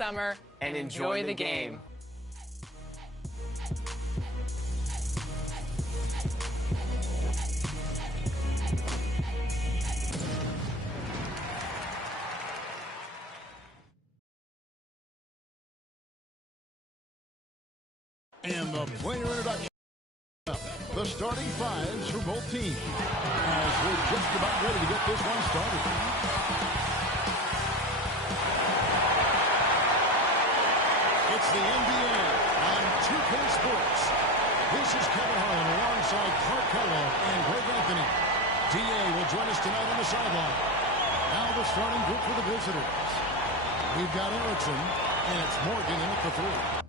summer and enjoy the game. And the player introduction. The starting fives for both teams as we're just about ready to get this one started. It's the NBA on 2K Sports. This is Kevin Harlan alongside Clark Kellogg and Greg Anthony. DA will join us tonight on the sideline. Now the starting group for the visitors. We've got Erickson, and it's Morgan in at the 3.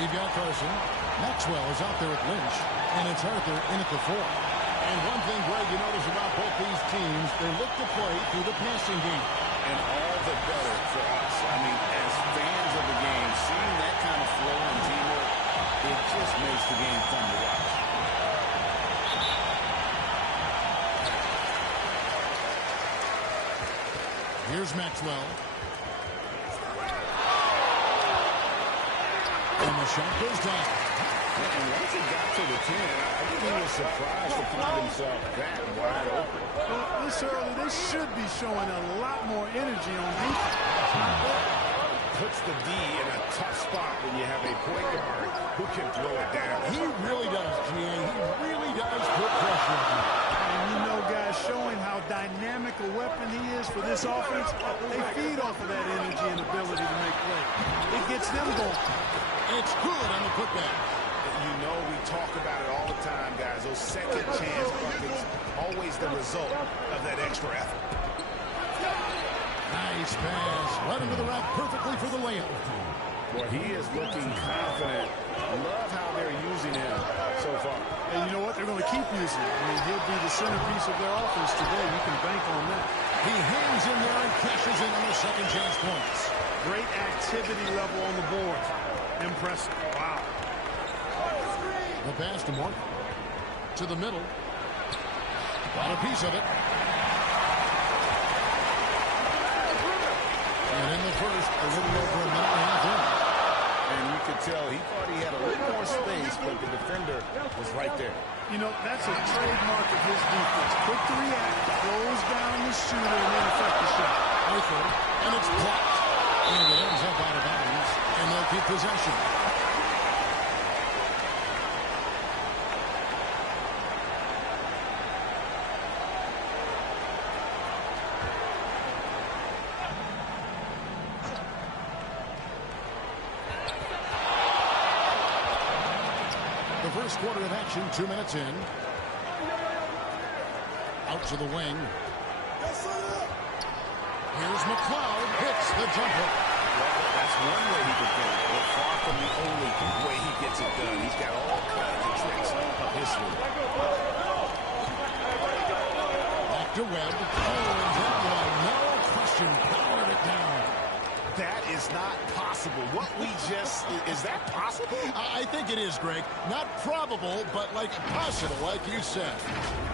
We've got Carson. Maxwell is out there at Lynch, and it's Arthur in at the 4. And one thing, Greg, you notice about both these teams, they look to play through the passing game. And all the better for us. I mean, as fans of the game, seeing that kind of flow and teamwork, it just makes the game fun to watch. Here's Maxwell. And the shot goes down. And once he got to the 10, I think he was surprised to find himself that wide open. Well, this early, they should be showing a lot more energy on defense. Puts the D in a tough spot when you have a point guard who can throw it down. He really does, Ncaa. He really does put pressure on him. And you know, guys, showing how dynamic a weapon he is for this offense, they feed off of that energy and ability to make plays. It gets them going. It's good on the putback. You know we talk about it all the time, guys. Those second chance buckets, always the result of that extra effort. Nice pass. Right into the rack perfectly for the layup. Boy, he is looking confident. Love how they're using him so far. And you know what? They're going to keep using him. I mean, he'll be the centerpiece of their offense today. You can bank on that. He hangs in there and cashes in on the second chance points. Great activity level on the board. Impressive. Wow. The pass to Morgan. To the middle. Got a piece of it. And in the first, a little over a minute and a half in. And you could tell he thought he had a little more space, but the defender was right there. You know, that's a trademark of his defense. Quick to react, close down the shooter, and then affect the shot. And it's blocked. And it ends up out of bounds. And they'll keep possession. The first quarter of action, 2 minutes in. Out to the wing. Here's McLeod, hits the jumper. That's one way he could play, but far from the only way he gets it done. He's got all kinds of tricks up his sleeve. Back to Webb. Oh, that one, no question, powered it down. That is not possible. What we just, is that possible? I think it is, Greg. Not probable, but like possible, like you said.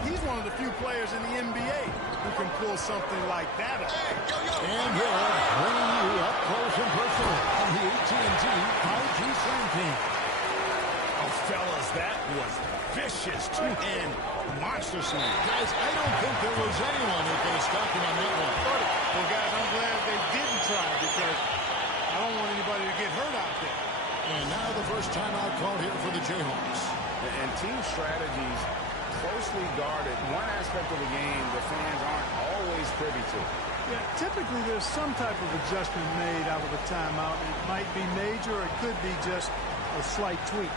He's one of the few players in the NBA who can pull something like that up. And here, bringing you up close and personal on the AT&T 5G Slam Team. Oh, fellas, that was vicious two-hand monster slam. Guys, I don't think there was anyone who could have stopped him on that one. Well, guys, I'm glad they didn't try because I don't want anybody to get hurt out there. And now the first timeout called here for the Jayhawks. And team strategies closely guarded. One aspect of the game the fans aren't always privy to. Yeah, typically there's some type of adjustment made out of a timeout. It might be major, or it could be just a slight tweak.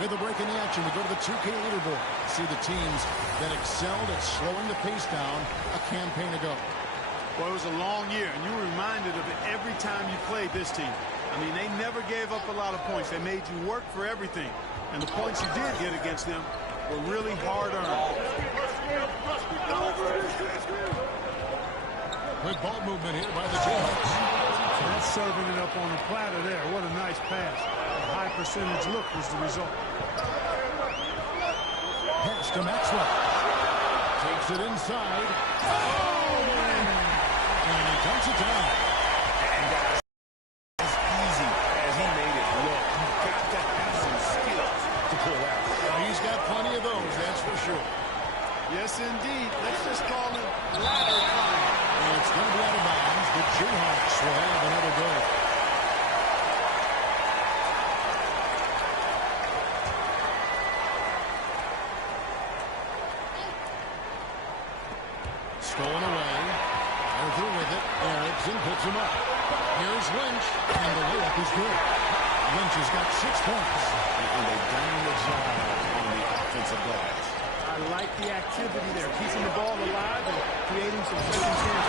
With a break in the action, we go to the 2K leaderboard. See the teams that excelled at slowing the pace down a campaign ago. Well, it was a long year, and you were reminded of it every time you played this team. I mean, they never gave up a lot of points. They made you work for everything. And the points you did get against them were really hard-earned. Good ball movement here by the Jayhawks. That's serving it up on a platter there. What a nice pass. A high percentage look was the result. Pass to Maxwell. Takes it inside. Oh, man. And he dumps it down. And guys, as easy as he made it look, you've got to have some skills to pull out. Well, he's got plenty of those, that's for sure. Yes, indeed. Let's just call it ladder climbing. And it's going to be out of bounds. The Jayhawks will have another go. Stolen away. They're through with it. Erickson picks him up. Here's Lynch, and the layup is good. Lynch has got 6 points. And they've done the job on the offensive glass. I like the activity there, keeping the ball alive and creating some circumstance.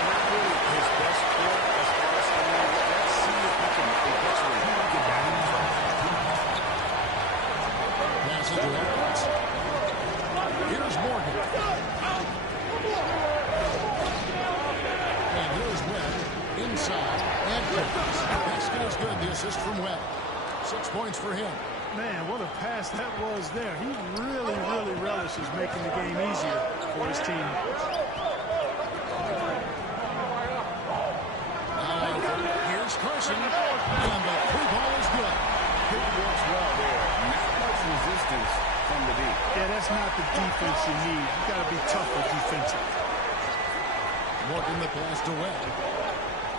Not really his best score as far as let's see if he can eventually get back in front. Passes to Edwards. Here's Morgan. And here's Webb inside. And Edwards. Basket is good. The assist from Webb. 6 points for him. Man, what a pass that was there. He really, really relishes making the game easier for his team. Here's Carson. And the free ball is good. It works well there. Not much resistance from the deep. Yeah, that's not the defense you need. You got to be tougher defensive. Morgan the pass to Webb.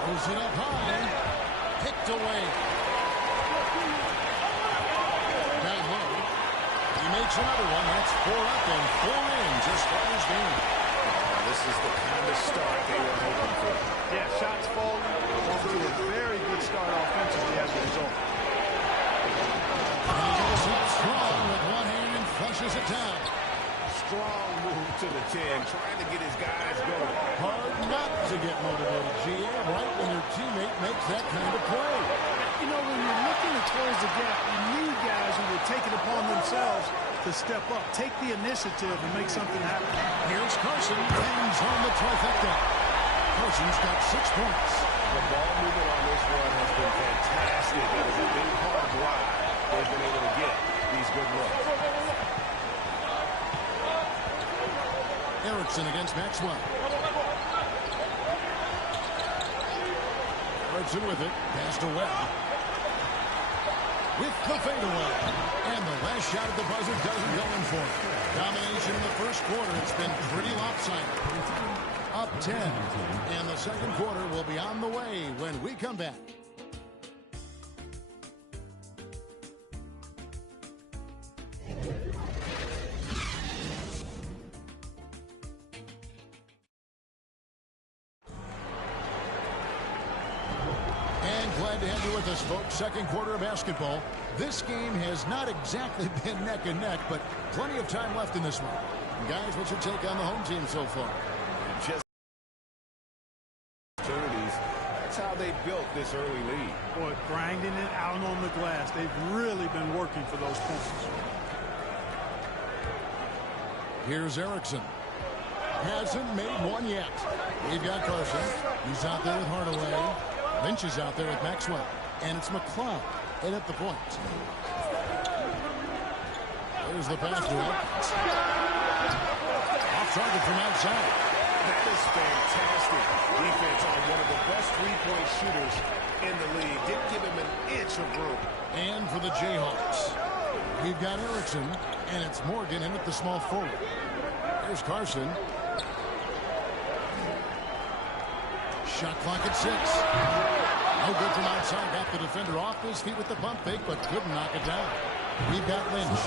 Throws it up high. Picked away. Down low. He makes another one. That's 4 up and 4 in to start his game. This is the kind of start they were hoping for. Yeah, shots falling. Off to a very good start offensively as a result. And he goes up strong with one hand and flushes it down. Strong move to the 10, trying to get his guys going. Hard not to get motivated, GA, right when your teammate makes that kind of play. You know, when you're looking to close the gap, you need guys who will take it upon themselves to step up, take the initiative and make something happen. Here's Carson, hangs on the trifecta. Carson's got 6 points. The ball movement on this run has been fantastic. That is a big part of why they've been able to get these good looks. Erickson against Maxwell. Erickson with it. Pass to Webb. With the fadeaway. And the last shot at the buzzer doesn't go in for it. Domination in the first quarter. It's been pretty lopsided. Up 10. And the second quarter will be on the way when we come back. Glad to have you with us, folks. Second quarter of basketball. This game has not exactly been neck and neck, but plenty of time left in this one. Guys, what's your take on the home team so far? Just opportunities. That's how they built this early lead. Boy, grinding it out on the glass. They've really been working for those points. Here's Erickson. Hasn't made one yet. We've got Carson. He's out there with Hardaway. Lynch is out there with Maxwell. And it's McCloud in at the point. There's the pass to him. Off target from outside. That is fantastic defense on one of the best three-point shooters in the league. Didn't give him an inch of room. And for the Jayhawks, we've got Erickson, and it's Morgan in at the small forward. There's Carson. Shot clock at 6. No good from outside. Got the defender off his feet with the pump fake, but couldn't knock it down. We've got Lynch.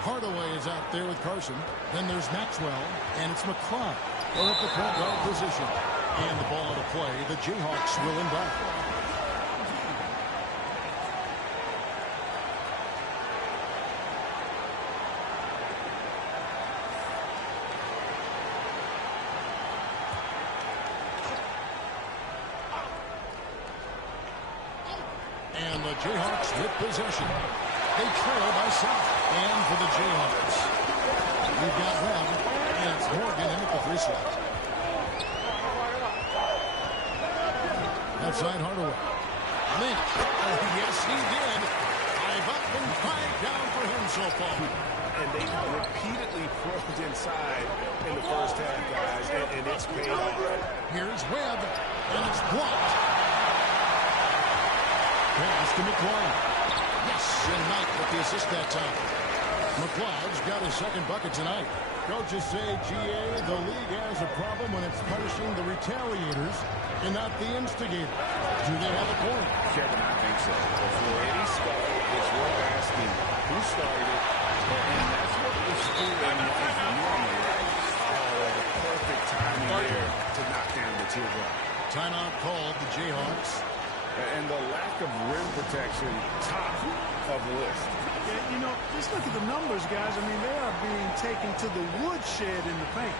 Hardaway is out there with Carson. Then there's Maxwell, and it's McCloud. They're at the point guard position. And the ball out of play. The Jayhawks will inbound. Jayhawks with possession. They trail by 7. And for the Jayhawks, we've got Webb, and it's Morgan in at the free throw. Outside Hardaway. Lynch. Oh, yes, he did. 5 up and 5 down for him so far. And they repeatedly probed inside in the first half, guys, and it's paid off. Here's Webb, and it's blocked. Pass to McLeod. Yes, and Knight with the assist that time. McLeod's got his second bucket tonight. Coaches say, GA, the league has a problem when it's punishing the retaliators and not the instigators. Do they have a point? Kevin, I think so. Before any scuffle, it's worth asking who started it, and that's what the school and life normally, right? Perfect timing there to knock down the teardrop. Timeout called the Jayhawks. And the lack of rim protection, top of the list. Yeah, you know, just look at the numbers, guys. I mean, they are being taken to the woodshed in the paint.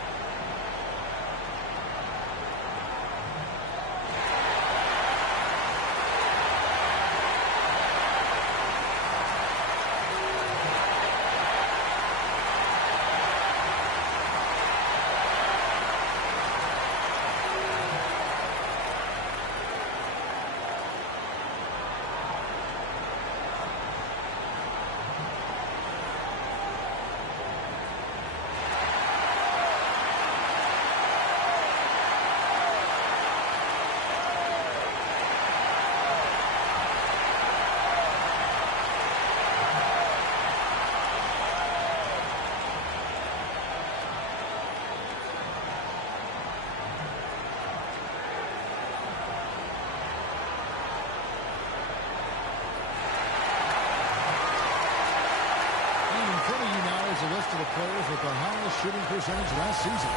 A list of the players with the highest shooting percentage last season.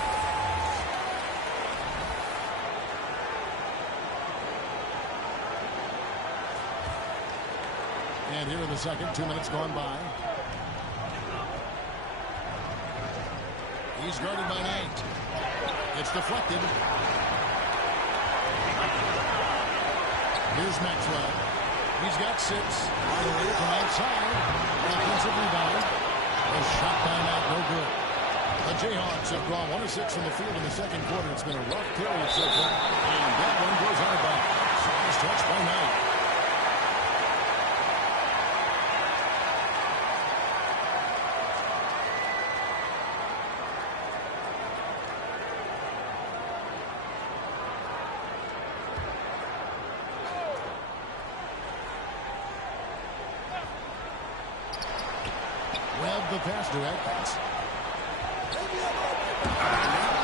And here in the second, 2 minutes gone by. He's guarded by Knight. It's deflected. Here's Maxwell. He's got 6. All the way from outside. Offensive rebound. A shot by Knight, no good. The Jayhawks have drawn 1 of 6 from the field in the second quarter. It's been a rough period so far. And that one goes out of bounds. Nice touch by Knight. The pass to Atkins. Now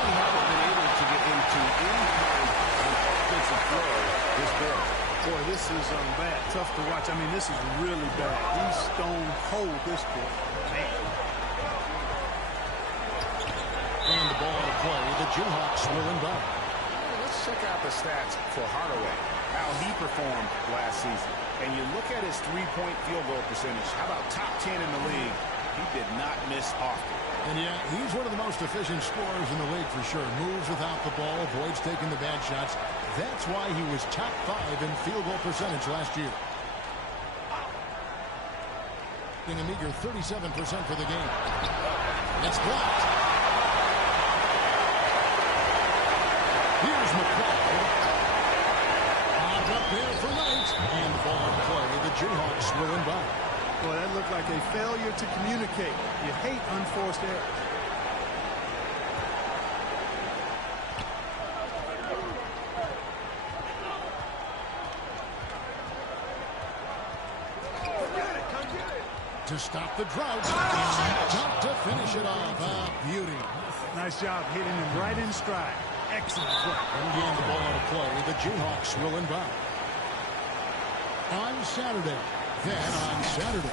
we haven't been able to get into any kind of offensive flow this quarter. Boy, this is bad. Tough to watch. I mean, this is really bad. He's stone cold this quarter. Man. And the ball to play. The Jayhawks will inbound. Let's check out the stats for Hardaway, how he performed last season. And you look at his three-point field goal percentage. How about top 10 in the league? He did not miss often. And yeah, he's one of the most efficient scorers in the league for sure. Moves without the ball, avoids taking the bad shots. That's why he was top 5 in field goal percentage last year. A meager 37% for the game. It's blocked. Here's McLeod. Up there for Knight. And the ball in play. The Jayhawks will inbound. Boy, that looked like a failure to communicate. You hate unforced errors. To stop the drought. Top to finish it off. Beauty. Nice job hitting him right in stride. Excellent play. And again, the ball out of play. The Jayhawks will inbound. On Saturday. Then on Saturday.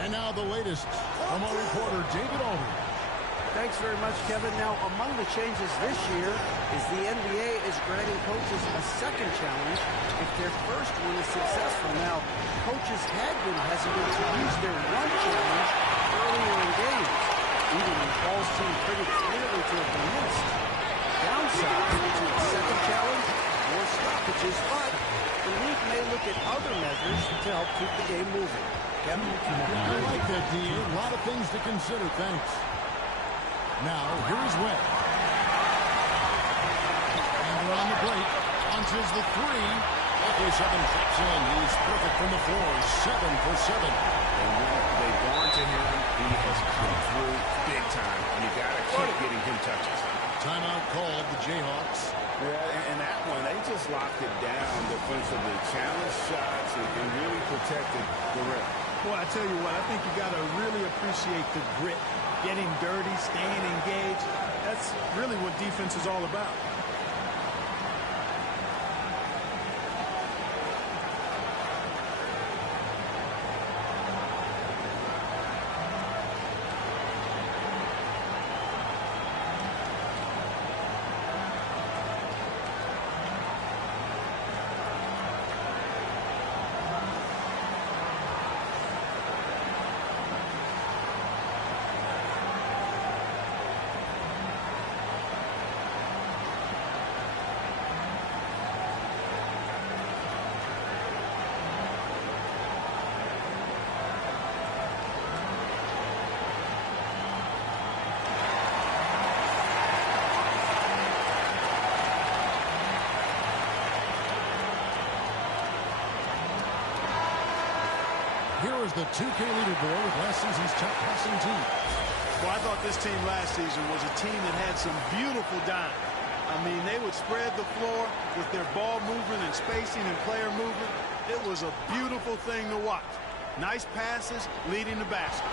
And now the latest from our reporter, David Aldridge. Thanks very much, Kevin. Now, among the changes this year is the NBA is granting coaches a second challenge if their first one is successful. Now, coaches had been hesitant to use their one challenge earlier in games, even when calls seemed pretty clearly to have been missed. Downside to a second challenge, more stoppages, but the league may look at other measures to help keep the game moving. Kevin? I like that, D. A lot of things to consider. Thanks. Now, here's Webb. And they're on the break. Launches the three. Luckily, 7 drops in. He's perfect from the floor. 7 for 7. And when they've gone to him, he has come through big time. And you got to keep getting him touches. Timeout called, the Jayhawks. Yeah, and that one, they just locked it down defensively. Challenged shots and really protected the rim. Boy, I tell you what, I think you got to really appreciate the grit. Getting dirty, staying engaged. That's really what defense is all about. Here is the 2K leaderboard with last season's top passing team. Well, I thought this team last season was a team that had some beautiful dimes. I mean, they would spread the floor with their ball movement and spacing and player movement. It was a beautiful thing to watch. Nice passes leading the basket.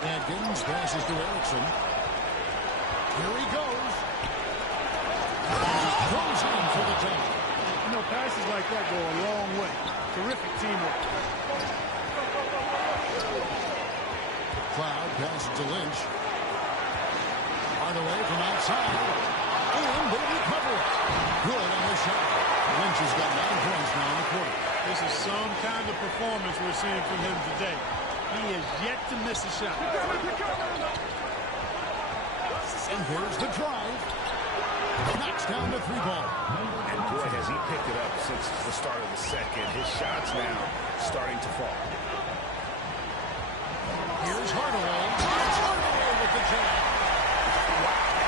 Adkins passes to Erickson. Here he goes. Goes in for the top. You know, passes like that go a long way. Terrific teamwork. Cloud passes to Lynch. By the way, from outside. And they recover it. Good on the shot. Lynch has got 9 points now in the quarter. This is some kind of performance we're seeing from him today. He has yet to miss a shot. And here's the drive. Knocks down the 3-ball. And boy, has he picked it up since the start of the second. His shots now starting to fall. Here's Hardaway. It's Hardaway with the jam.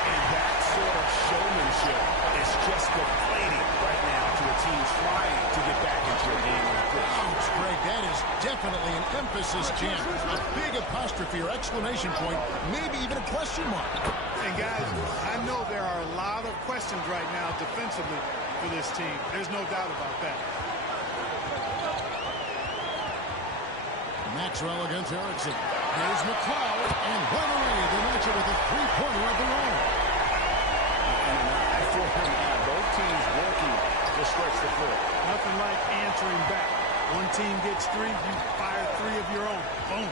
And that sort of showmanship is just deflating right now to a team trying to get back into a game like this. Ouch, Greg, that is definitely an emphasis jam. A big apostrophe or exclamation point, maybe even a question mark. And guys, I know there are a lot of questions right now defensively for this team. There's no doubt about that. Maxwell against Erickson. Here's McLeod, and right away they match it with a 3-pointer of their own. And an eye for him now. Both teams working to stretch the floor. Nothing like answering back. One team gets 3, you fire 3 of your own. Boom.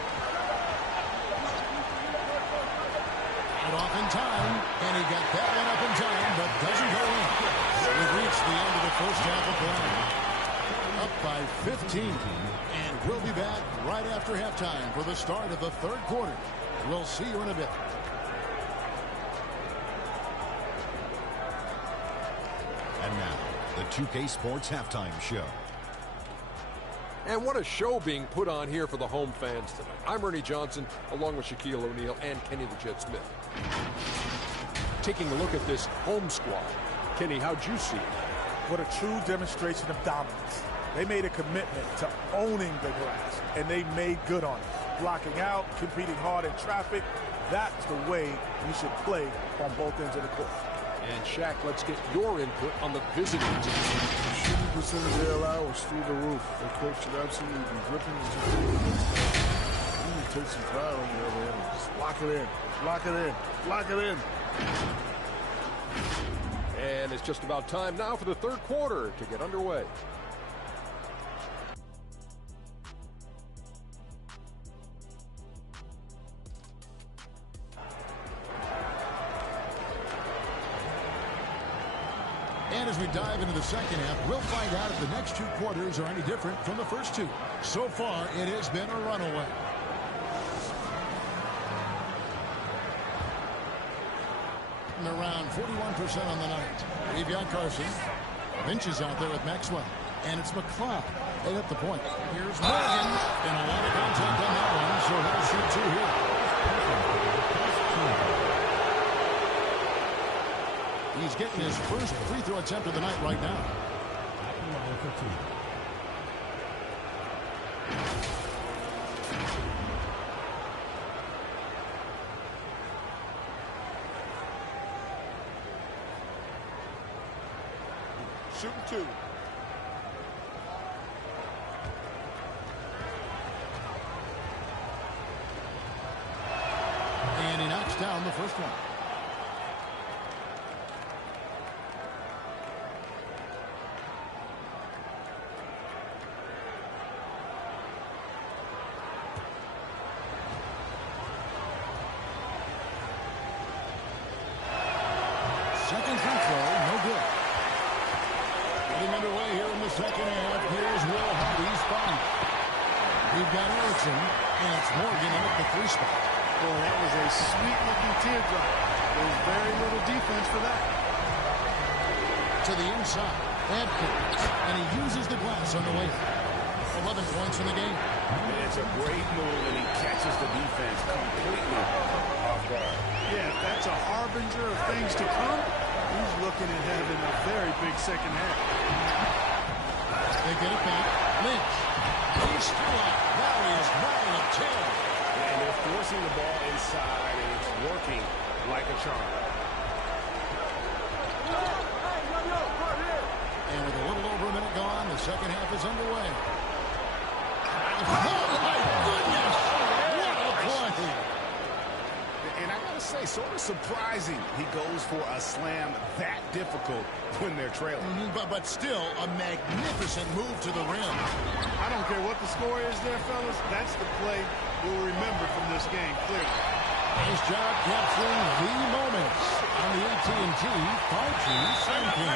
Got off in time, and he got that one up in time, but doesn't go in. We've reached the end of the first half of play. Up by 15. And we'll be back right after halftime for the start of the third quarter. We'll see you in a bit. And now, the 2K Sports Halftime Show. And what a show being put on here for the home fans tonight. I'm Ernie Johnson, along with Shaquille O'Neal and Kenny the Jet Smith. Taking a look at this home squad. Kenny, how'd you see it? What a true demonstration of dominance. They made a commitment to owning the glass, and they made good on it. Blocking out, competing hard in traffic, that's the way you should play on both ends of the court. And Shaq, let's get your input on the visiting team. Shooting percentage they allow was through the roof. The coach should absolutely be gripping and just you need to take some pride on the other end. Just lock it in. Lock it in. Lock it in. And it's just about time now for the third quarter to get underway. And as we dive into the second half, we'll find out if the next two quarters are any different from the first two. So far, it has been a runaway. And around 41% on the night. We've got Carson. Lynch is out there with Maxwell. And it's McLeod. They hit the point. Here's Morgan. And a lot of contact on that one, so he'll shoot two here. He's getting his first free throw attempt of the night right now. Shooting two. And he knocks down the first one. Second free throw, no good. Getting underway here in the second half. Here's Will Hardy's spot. We've got Erickson, and it's Morgan in at the three spot. Boy, that was a sweet-looking teardrop. There was very little defense for that. To the inside, Adkins, and he uses the glass on the way. 11 points in the game. It's a great move, and he catches the defense completely off guard. Yeah, if that's a harbinger of things to come, he's looking at having a very big second half. They get it back. Lynch. He's still out. Now he is 9 of 10. And they're forcing the ball inside, and it's working like a charm. And with a little over a minute gone, the second half is underway. Oh, my goodness! What a play! And I gotta say, sort of surprising he goes for a slam that difficult when they're trailing. But still, a magnificent move to the rim. I don't care what the score is there, fellas. That's the play we'll remember from this game, clearly. Nice job capturing the moments on the AT&T 5G Sound King.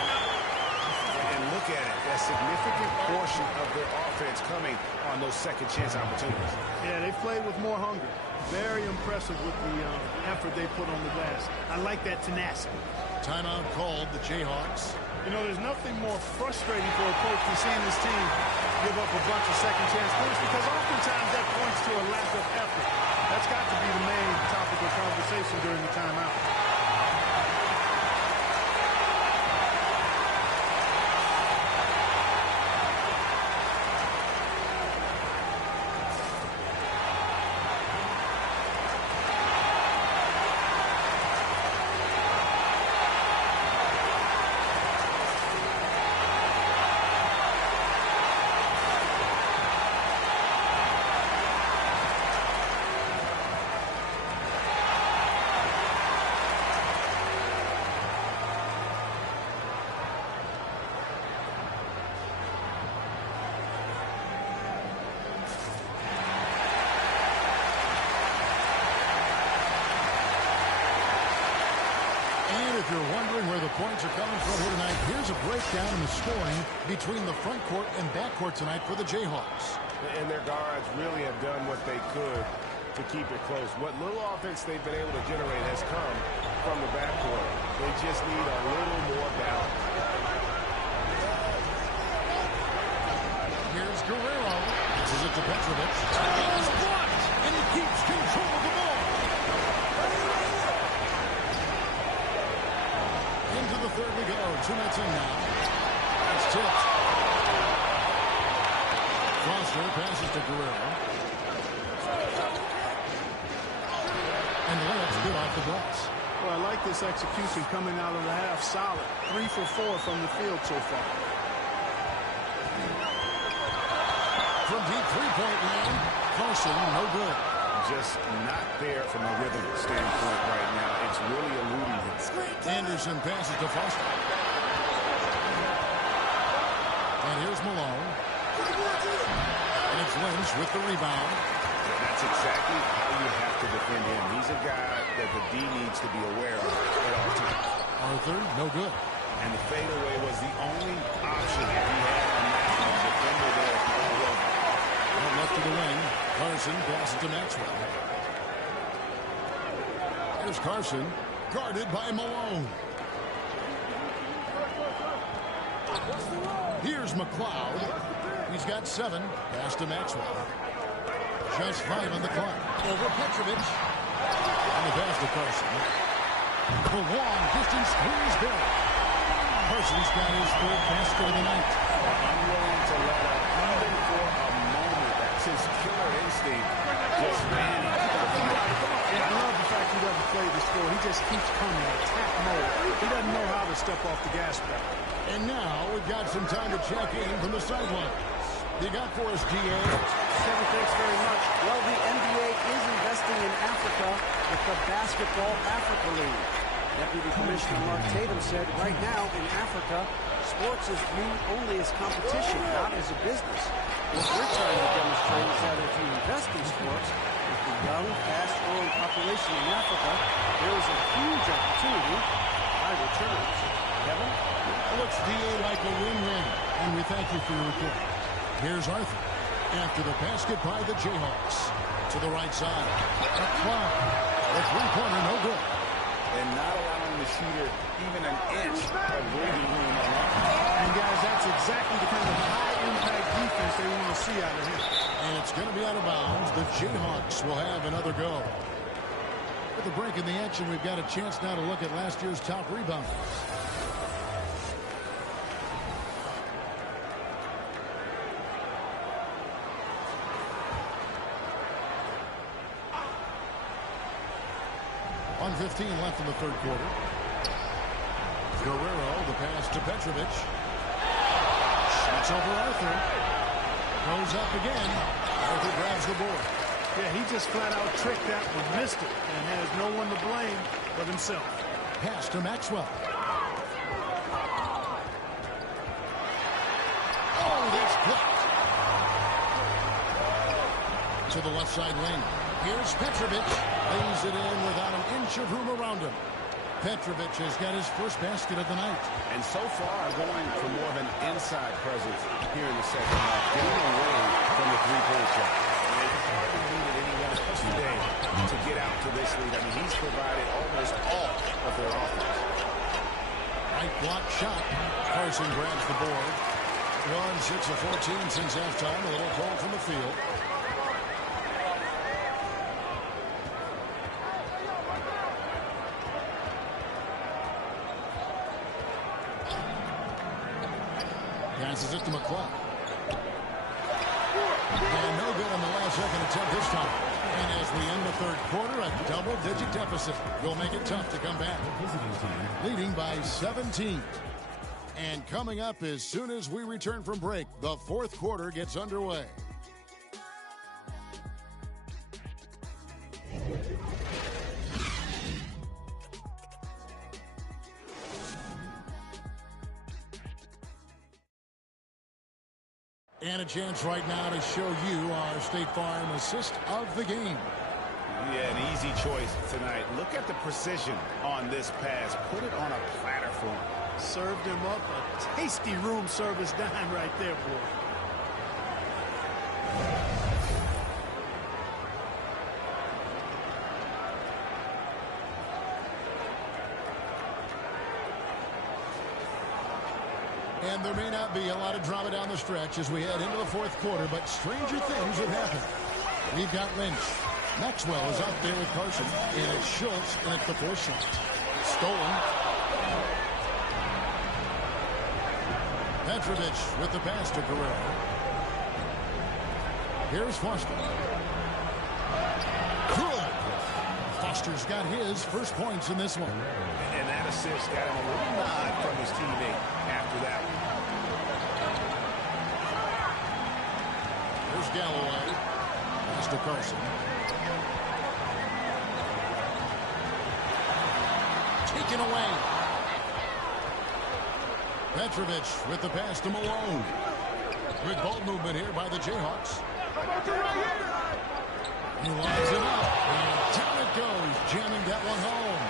And look at it, a significant portion of their offense coming on those second chance opportunities. Yeah, they played with more hunger. Very impressive with the effort they put on the glass. I like that tenacity. Timeout called the Jayhawks. You know, there's nothing more frustrating for a coach than seeing this team give up a bunch of second chance points, because oftentimes that points to a lack of effort. That's got to be the main topic of conversation during the timeout. If you're wondering where the points are coming from here tonight, here's a breakdown in the scoring between the front court and back court tonight for the Jayhawks. And their guards really have done what they could to keep it close. What little offense they've been able to generate has come from the backcourt. They just need a little more balance. Here's Guerrero. This is it to Petrovic. It's blocked, and he keeps control of the ball. Into the third we go. 2 minutes in now. It's tipped. Foster passes to Guerrero. And the layup's good off the glass. Well, I like this execution coming out of the half solid. 3 for 4 from the field so far. From deep three-point line, Carson, no good. Just not there from a rhythm standpoint right now. It's really eluding him. Anderson passes to Foster. And here's Malone. And it's Lynch with the rebound. That's exactly how you have to defend him. He's a guy that the D needs to be aware of at all times. Arthur, no good. And the fadeaway was the only option he had on that defender there. Well, left to the wing. Carson passes to Maxwell. Here's Carson, guarded by Malone. Here's McLeod. He's got 7. Pass to Maxwell. Just 5 on the clock. Over Petrovic. And the pass to Carson. The long distance squeeze there. Carson's got his 3rd basket of the night. Unwilling to let up even for a moment. That's his killer instinct. Just manning. Yeah, I love the fact he doesn't play the score. He just keeps coming, attack mode. He doesn't know how to step off the gas pedal. And now we've got some time to check in from the sideline. You got for us, G.A. Kevin, thanks very much. Well, the NBA is investing in Africa with the Basketball Africa League. Deputy Commissioner Mark Tatum said right now in Africa, sports is viewed only as competition, not as a business. What we're trying to demonstrate is that if you invest in sports, with the young, fast-growing population in Africa, there is a huge opportunity for high returns. Kevin? It looks, D.A., like a win-win, and we thank you for your report. Here's Arthur. After the basket by the Jayhawks. To the right side. A clock. The three-pointer, no good. And not allowing the shooter even an inch of breathing room on that. And, guys, that's exactly the kind of high-impact defense they want to see out of him. And it's going to be out of bounds. The Jayhawks will have another go. With the break in the action, we've got a chance now to look at last year's top rebounders. .15 left in the 3rd quarter. Guerrero, the pass to Petrovic. Shoots over Arthur. Goes up again. Arthur grabs the board. Yeah, he just flat out tricked that one, missed it, and has no one to blame but himself. Pass to Maxwell. Oh, that's blocked. To the left side lane. Here's Petrovic. Lays it in without an inch of room around him. Petrovic has got his first basket of the night. And so far, going for more of an inside presence here in the second half, getting away from the three-point shot. And it's hardly needed anyone else today to get out to this lead. I mean, he's provided almost all of their offense. Right block shot. Carson grabs the board. 1-6 of 14 since halftime. A little cold from the field. Passes it to McCloud. And no good on the last second attempt this time. And as we end the 3rd quarter, a double-digit deficit will make it tough to come back. Leading by 17. And coming up as soon as we return from break, the 4th quarter gets underway. And a chance right now to show you our State Farm assist of the game. Yeah, an easy choice tonight. Look at the precision on this pass. Put it on a platter for him. Served him up a tasty room service dime right there, boy. And there may not be a lot of drama down the stretch as we head into the 4th quarter, but stranger things have happened. We've got Lynch. Maxwell is out there with Carson, and it's Schultz, and it's the 4th shot. Stolen. Petrovic with the pass to Guerrero. Here's Foster. Good. Foster's got his first points in this one. And that assist got him a little nod from his teammate after that one. Here's Galloway. Pass to Carson. Taken away. Petrovic with the pass to Malone. Good ball movement here by the Jayhawks. He lines it up, and down it goes, jamming that one home.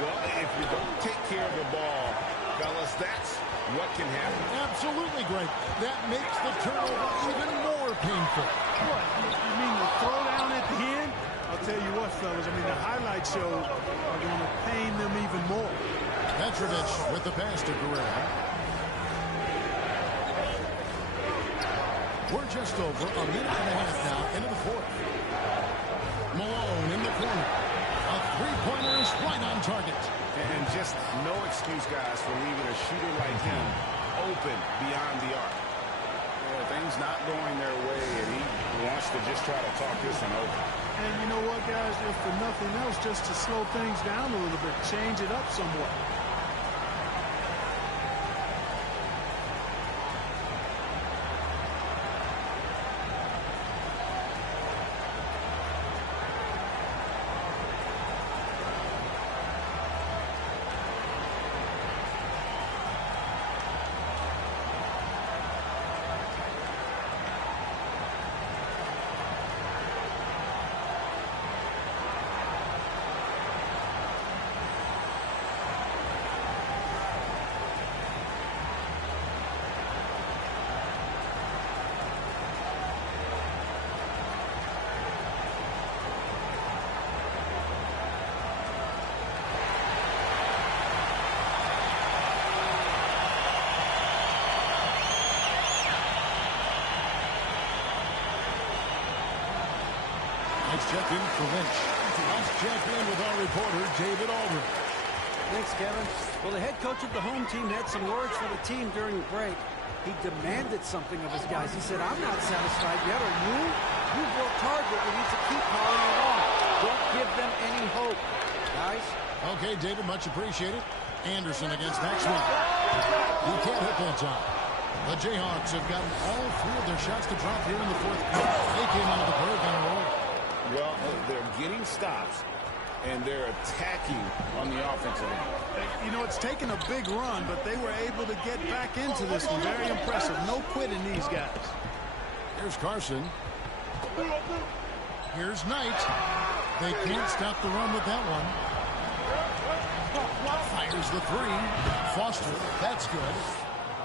Well, if you don't take care of the ball, fellas, that's what can happen. Absolutely, Greg. That makes the turnover even more painful. What? You mean the throwdown at the end? I'll tell you what, fellas. I mean, the highlight shows are going to pain them even more. Petrovic with the pass to Guerrero. We're just over a minute and a half now into the fourth. Malone in the corner. A three-pointer is right on target. And just no excuse, guys, for leaving a shooter like him open beyond the arc. Things not going their way, and he wants to just try to talk this one over. And you know what, guys? If for nothing else, just to slow things down a little bit, change it up somewhat. Check in for Lynch. Let's check in with our reporter, David Aldridge. Thanks, Kevin. Well, the head coach of the home team had some words for the team during the break. He demanded something of his guys. He said, I'm not satisfied yet. Are you? You've worked hard, but we need to keep piling it on. Don't give them any hope. Guys? Okay, David, much appreciated. Anderson against Maxwell. He can't hit that time. The Jayhawks have gotten all three of their shots to drop here in the fourth quarter. They came out of the break on a roll. Well, they're getting stops, and they're attacking on the offensive end. You know, it's taken a big run, but they were able to get back into this one. Very impressive. No quitting these guys. Here's Carson. Here's Knight. They can't stop the run with that one. Fires the three. Foster, that's good.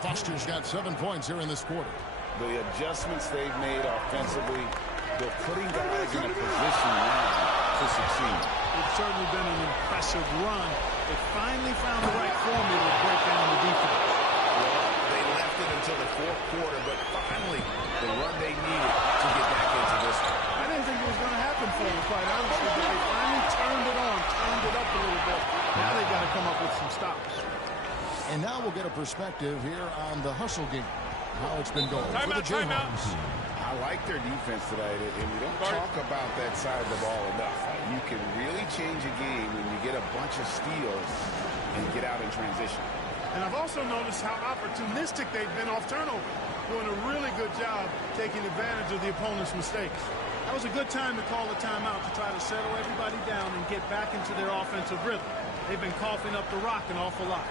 Foster's got 7 points here in this quarter. The adjustments they've made offensively, they're putting guys in a position now to succeed. It's certainly been an impressive run. They finally found the right formula to break down the defense. Well, they left it until the fourth quarter, but finally, the run they needed to get back into this one. I didn't think it was going to happen for them, quite honestly, but they finally turned it on, turned it up a little bit. Now they got to come up with some stops. And now we'll get a perspective here on the hustle game, how it's been going for the Jayhawks. I like their defense tonight, and we don't talk about that side of the ball enough. You can really change a game when you get a bunch of steals and get out in transition. And I've also noticed how opportunistic they've been off turnover, doing a really good job taking advantage of the opponent's mistakes. That was a good time to call a timeout to try to settle everybody down and get back into their offensive rhythm. They've been coughing up the rock an awful lot.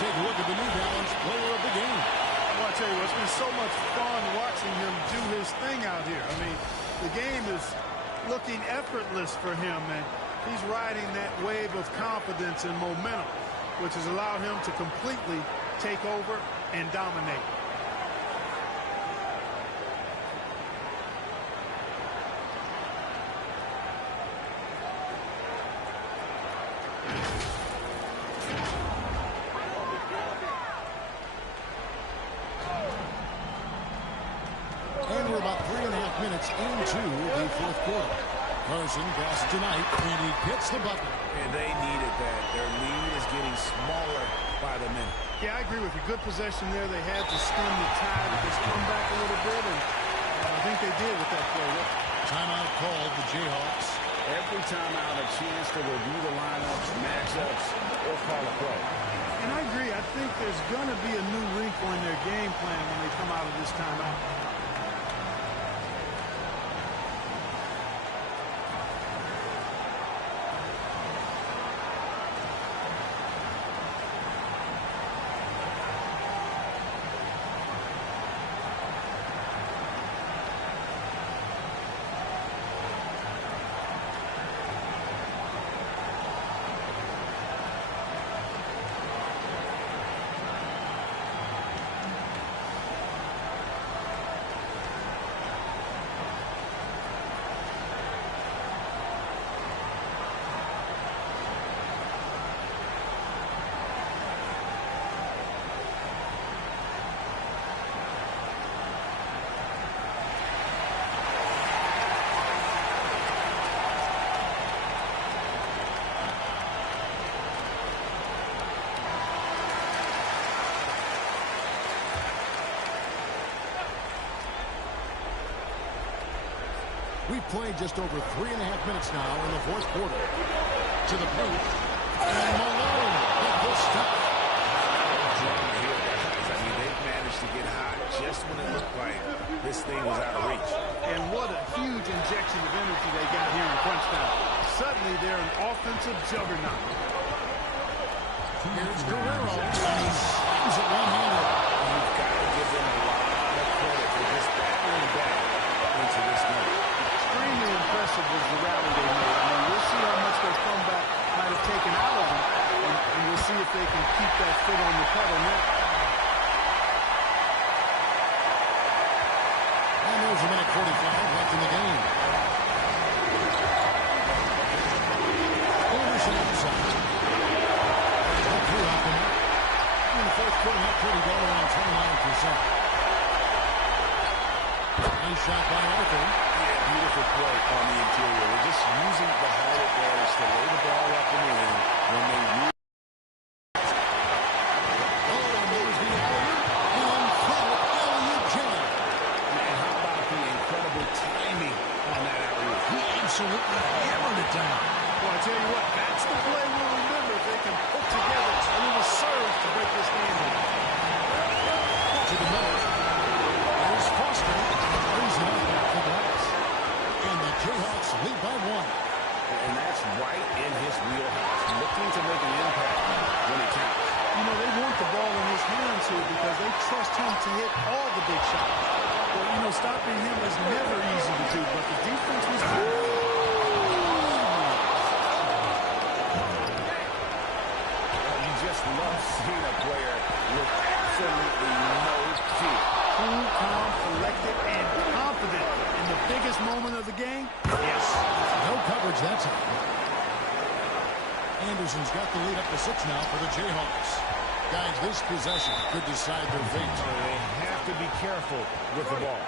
Take a look at the New Balance player of the game. Well, I tell you what, it's been so much fun watching him do his thing out here. I mean, the game is looking effortless for him, and he's riding that wave of confidence and momentum, which has allowed him to completely take over and dominate. And we're about 3.5 minutes into the fourth quarter. Carson passes tonight, and he hits the button. And they needed that. Their lead is getting smaller by the minute. Yeah, I agree with you. Good possession there. They had to stem the tide and just come back a little bit, and I think they did with that play. Timeout called the Jayhawks. Every timeout, a chance to review the lineups, matchups, or call a play. And I agree. I think there's going to be a new wrinkle in their game plan when they come out of this timeout. We've played just over 3.5 minutes now in the fourth quarter. To the booth. And Malone with the stop. Drama here, guys. I mean, they've managed to get hot just when it looked like this thing was out of reach. And what a huge injection of energy they got here in crunch time. Suddenly, they're an offensive juggernaut. Here's Guerrero. And he slams it one-handed. You've got to give them a lot of credit for just battling back into this game. Extremely impressive was the rally they made. I mean, we'll see how much their comeback might have taken out of them, and we'll see if they can keep that foot on the pedal now. And there's a minute 45 left in the game. Anderson inside. In the fourth quarter, not pretty well, around 29%. Nice shot by Arthur. Yeah, beautiful play on the interior. They're just using the height advantage to lay the ball up and in when they use. Oh, and there's the incredible alley-oop jam. Man, how about the incredible timing on that alley-oop? He absolutely hammered it down. Well, I tell you what, that's the play we'll remember if they can put together a little surge to break this game down. To the middle. There's Foster. Brings it up off the glass. And the Jayhawks lead by 1. And that's right in his wheelhouse, looking to make an impact when it counts. You know, they want the ball in his hands here because they trust him to hit all the big shots. Well, you know, stopping him is never easy to do, but the defense was good. You just love seeing a player with absolutely no fear. Cool, calm, collected, and confident in the biggest moment of the game. Yes. No coverage that time. Anderson's got the lead up to 6 now for the Jayhawks. Guys, this possession could decide their fate. They have to be careful with the ball.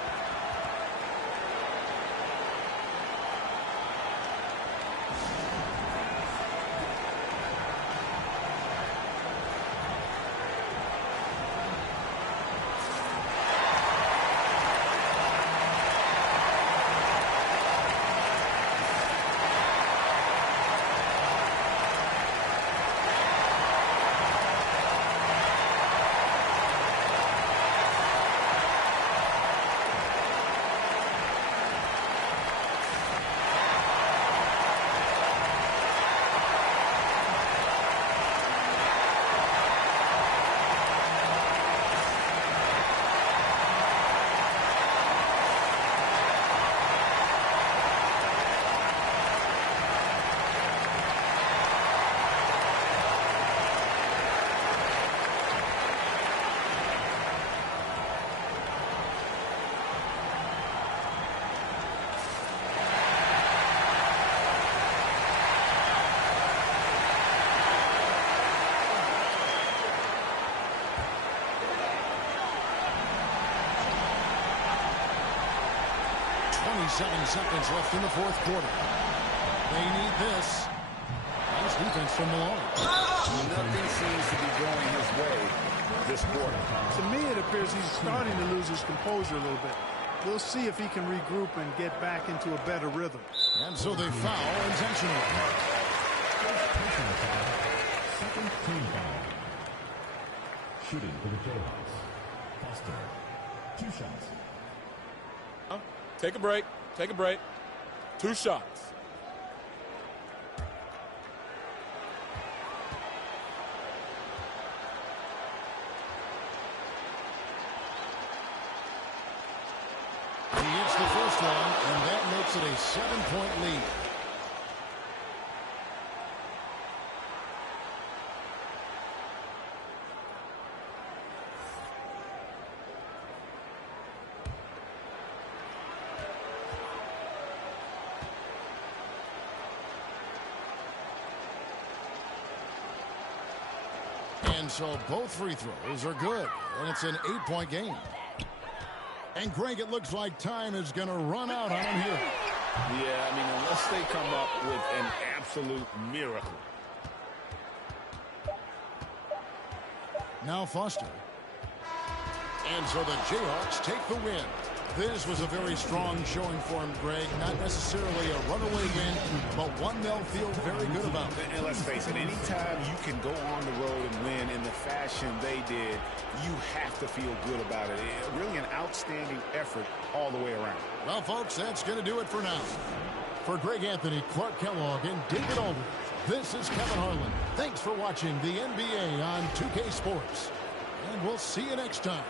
Seconds left in the fourth quarter. They need this. Nice defense from Malone. Nothing seems to be going his way this quarter. To me, it appears he's starting to lose his composure a little bit. We'll see if he can regroup and get back into a better rhythm. And so they foul intentionally. Second team foul. Shooting for the Jayhawks. Foster. 2 shots. Take a break. Take a break. 2 shots. He hits the first one, and that makes it a 7-point lead. And so both free throws are good, and it's an 8-point game. And Greg, it looks like time is going to run out on him here. Yeah, I mean, unless they come up with an absolute miracle. Now Foster. And so the Jayhawks take the win. This was a very strong showing for him, Greg. Not necessarily a runaway win, but one they'll feel very good about. And let's face it, anytime you can go on the road and win in the fashion they did, you have to feel good about it. Really an outstanding effort all the way around. Well, folks, that's going to do it for now. For Greg Anthony, Clark Kellogg, and David Aldridge, this is Kevin Harlan. Thanks for watching the NBA on 2K Sports. And we'll see you next time.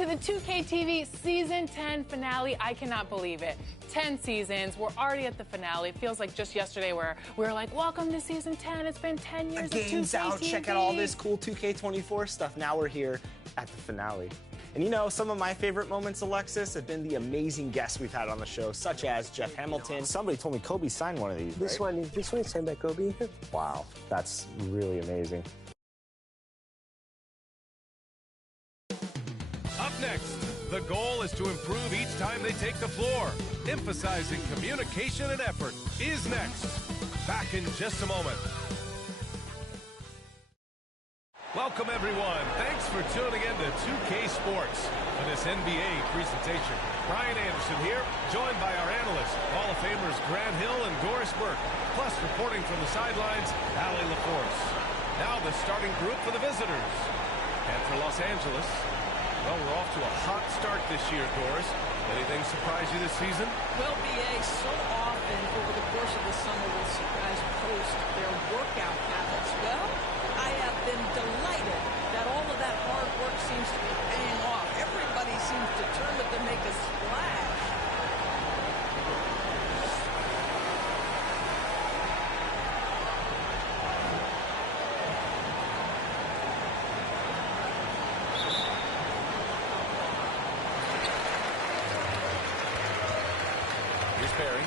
to the 2K TV Season 10 finale. I cannot believe it. 10 seasons. We're already at the finale. It feels like just yesterday where we were like, welcome to Season 10. It's been 10 years of 2K game's out. TV. Check out all this cool 2K24 stuff. Now we're here at the finale. And you know, some of my favorite moments, Alexis, have been the amazing guests we've had on the show, such as Jeff Hamilton. Somebody told me Kobe signed one of these, This one is signed by Kobe? Wow, that's really amazing. Up next, the goal is to improve each time they take the floor. Emphasizing communication and effort is next. Back in just a moment. Welcome, everyone. Thanks for tuning in to 2K Sports for this NBA presentation. Brian Anderson here, joined by our analysts, Hall of Famers Grant Hill and Doris Burke, plus reporting from the sidelines, Allie LaForce. Now the starting group for the visitors. And for Los Angeles, well, we're off to a hot start this year, Doris. Anything surprise you this season? Well, BA, so often over the course of the summer we'll see guys post their workout habits. Well, I have been delighted that all of that hard work seems to be paying off. Everybody seems determined to make a splash. Here's Barry.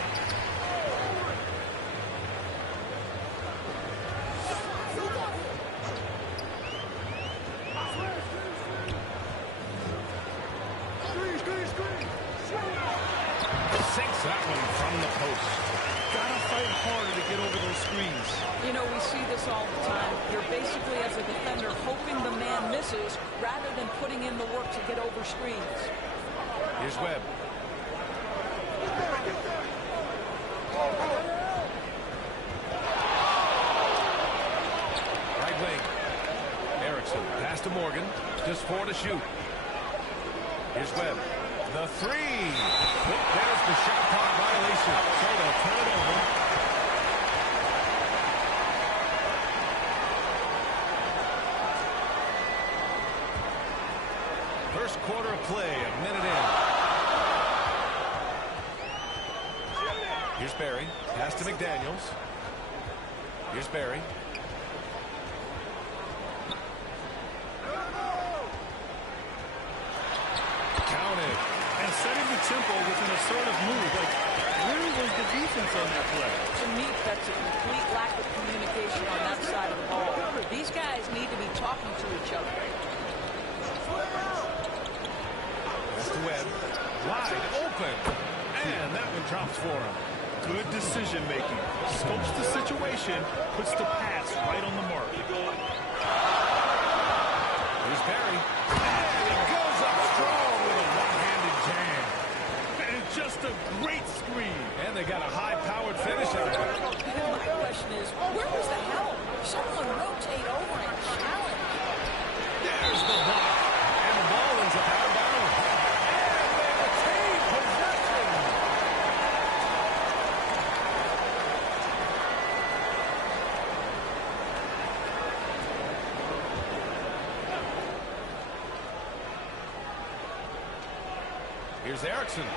Sinks that one from the post. Gotta fight harder to get over those screens. You know, we see this all the time. You're basically, as a defender, hoping the man misses rather than putting in the work to get over screens. Here's Webb. Right wing. Erickson. Pass to Morgan. Just 4 to shoot. Here's Webb. The three. There's the shot clock violation. So they'll turn it over. First quarter of play, a minute in. Here's Barry. Pass to McDaniels. Here's Barry. Counted. And setting the tempo with an assertive move. Like, where was the defense on that play? To me, that's a complete lack of communication on that side of the ball. These guys need to be talking to each other. That's to Webb. Wide open. And that one drops for him. Good decision making. Scopes the situation, puts the pass right on the mark. Here's Barry. And he goes up strong with a one-handed jam. And just a great screen. And they got a high-powered finish out of it. My question is, where was the help? Someone rotate over and challenge. There's the block. And the ball ends up out of bounds. And they retain possession. Here's Erickson.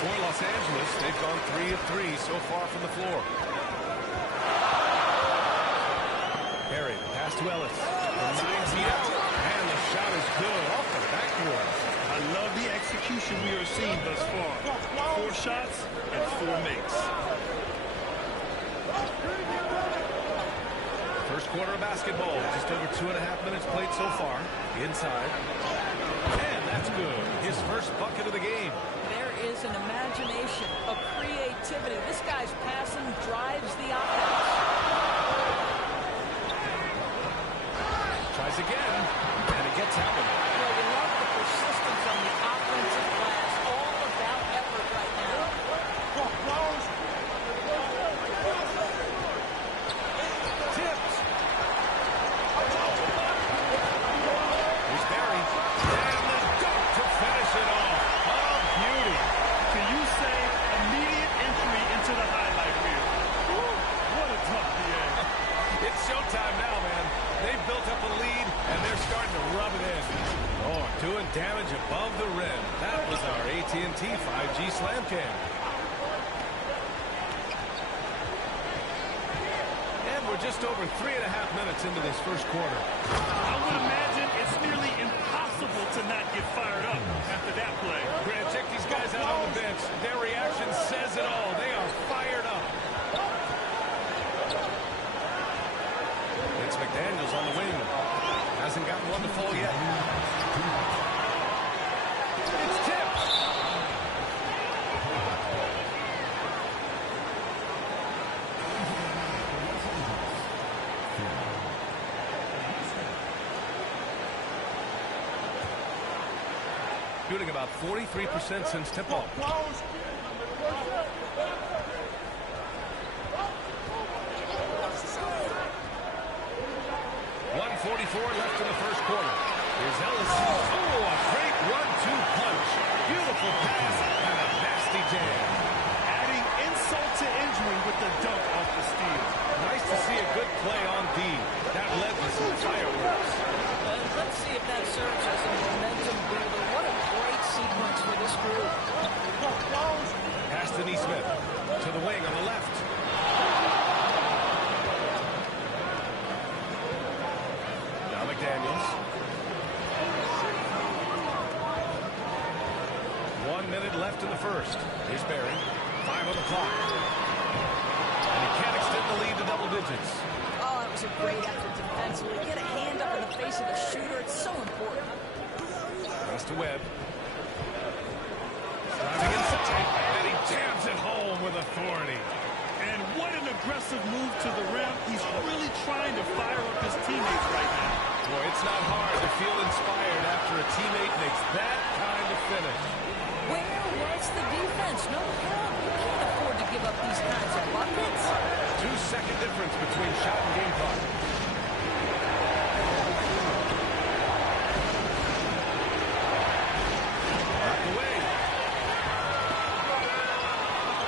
For Los Angeles, they've gone 3 of 3 so far from the floor. Harry, pass to Ellis. From 9 feet out. And the shot is good off the backboard. I love the execution we are seeing thus far. 4 shots and 4 makes. First quarter of basketball. Just over 2.5 minutes played so far. Inside. And that's good. His first bucket of the game. There is an imagination, a creativity. This guy's passing drives the offense. Tries again. And he gets that one. Well, you love the persistence on the offensive glass. All about effort right now. Tipped. Here's Barry. And the dunk to finish it off. Oh, beauty. Can you say immediate entry into the highlight reel? Woo, what a tough DA. It's showtime now, man. They've built up a lead, and they're starting to run damage above the rim. That was our AT&T 5G Slam Cam. And we're just over 3.5 minutes into this first quarter. I would imagine it's nearly impossible to not get fired up after that play. Grant, check these guys out on the bench. Their reaction says it all. They are fired up. It's McDaniels on the wing. Hasn't gotten one to fall yet. It's tipped. Shooting about 43% since tip-off. 1:44 left in the first quarter. Here's Ellis. Oh, a great 1-2 punch. Beautiful pass and a nasty jam. Adding insult to injury with the dunk off the steal. Nice to see a good play on D. That led to some fireworks. Let's see if that serves as a momentum builder. What a great sequence for this group. Pass to Neesmith. To the wing on the left. Now McDaniels. 1 minute left in the first. Here's Barry. 5 on the clock. And he can't extend the lead to double digits. Oh, that was a great effort defensively. Get a hand up in the face of the shooter. It's so important. Pass to Webb. Driving inside, and he jams it home with authority. And what an aggressive move to the rim. He's really trying to fire up his teammates right now. Boy, it's not hard to feel inspired after a teammate makes that kind of finish. Where was the defense? No help. You can't afford to give up these kinds of buckets. 2-second difference between shot and game clock. Knocked away.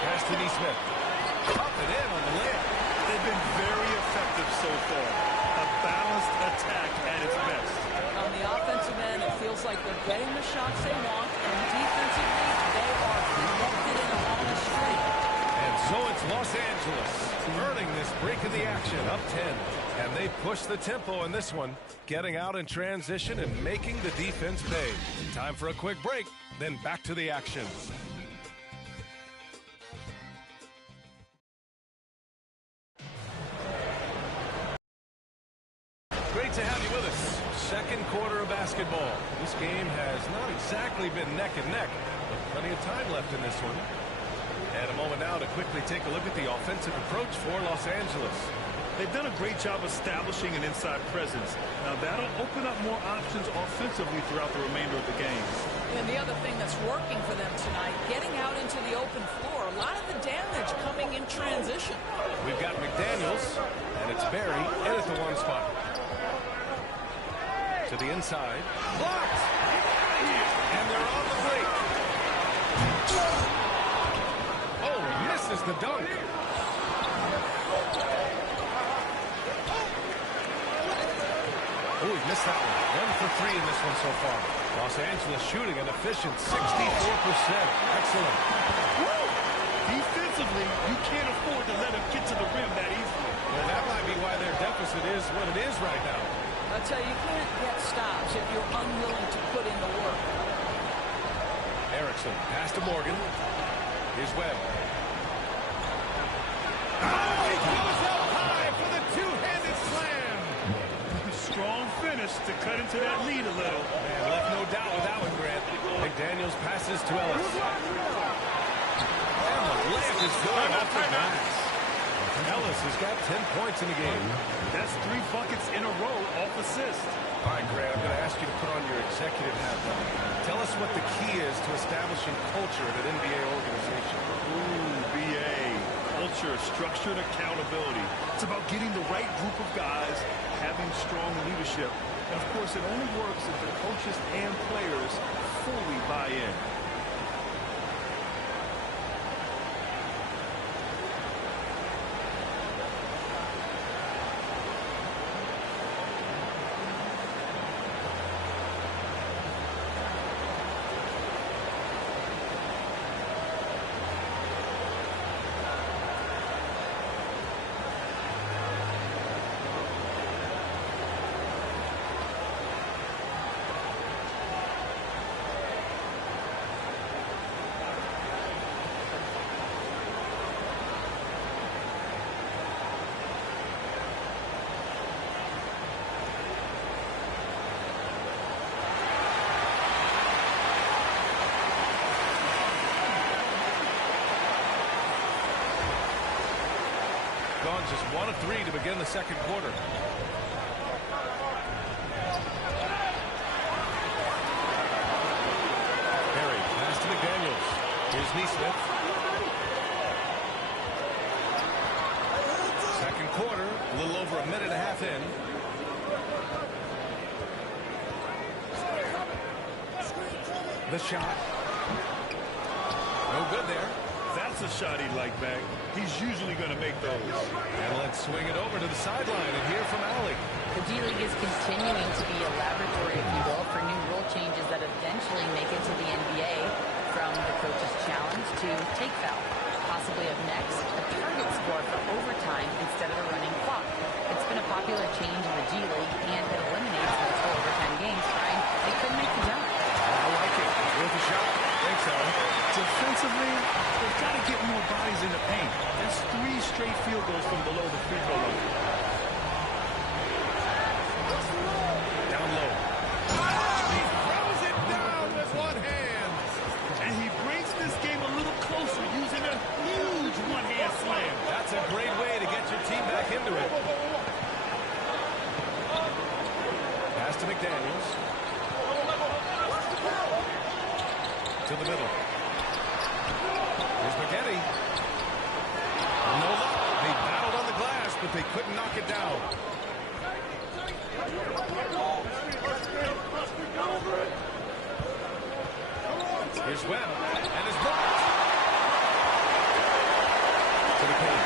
Pass to Neesmith. Up and in on the layup. They've been very effective so far. A balanced attack at its best. On the offensive end, it feels like they're getting the shots they want, and defensively, they are connected and on the streak. And so it's Los Angeles earning this break in the action, up 10. And they push the tempo in this one, getting out in transition and making the defense pay. Time for a quick break, then back to the action. Great to have you with us. Second quarter of basketball. This game has not exactly been neck and neck, but plenty of time left in this one. And a moment now to quickly take a look at the offensive approach for Los Angeles. They've done a great job establishing an inside presence. Now that'll open up more options offensively throughout the remainder of the game. And the other thing that's working for them tonight, getting out into the open floor. A lot of the damage coming in transition. We've got McDaniels, and it's Barry in at the one spot. To the inside. Blocked! And they're on the break. Oh, misses the dunk. Oh, he missed that one. 1 for 3 in this one so far. Los Angeles shooting an efficient 64%. Excellent. Woo! Defensively, you can't afford to let him get to the rim that easily. Well, that might be why their deficit is what it is right now. I tell you, you can't get stops if you're unwilling to put in the work. Erickson, pass to Morgan. Here's Webb. Oh, he goes up high for the two-handed slam. Strong finish to cut into that lead a little. Man, left no doubt with that one, Grant. McDaniels passes to Ellis. And the layup is good off the glass. Ellis has got 10 points in the game. That's 3 buckets in a row off assist. All right, Grant, I'm going to ask you to put on your executive hat now. Tell us what the key is to establishing culture at an NBA organization. Ooh, BA. Culture, structured accountability. It's about getting the right group of guys, having strong leadership. And, of course, it only works if the coaches and players fully buy in. gone just 1 of 3 to begin the second quarter. Perry, pass to McDaniels. Here's Neesmith. Second quarter, a little over a minute and a half in. The shot. No good there. That's a shot he'd like back. He's usually going to make those. And let's swing it over to the sideline and hear from Allie. The D-League is continuing to be a laboratory, if you will, for new rule changes that eventually make it to the NBA, from the coach's challenge to take foul. Possibly up next, a target score for overtime instead of a running clock. It's been a popular change in the G-League, and it eliminates multiple overtime games. Brian, they couldn't make the jump. I like it. Worth a shot. Thanks, Allie. Defensively, they've got to get more bodies in the paint. That's 3 straight field goals from below the free throw line. Down low. He throws it down with one hand. And he brings this game a little closer using a huge one-hand slam. That's a great way to get your team back into it. Pass to McDaniels. To the middle. Here's McGetty. No luck. They battled on the glass, but they couldn't knock it down. Here's Webb, and it's blocked. To the paint.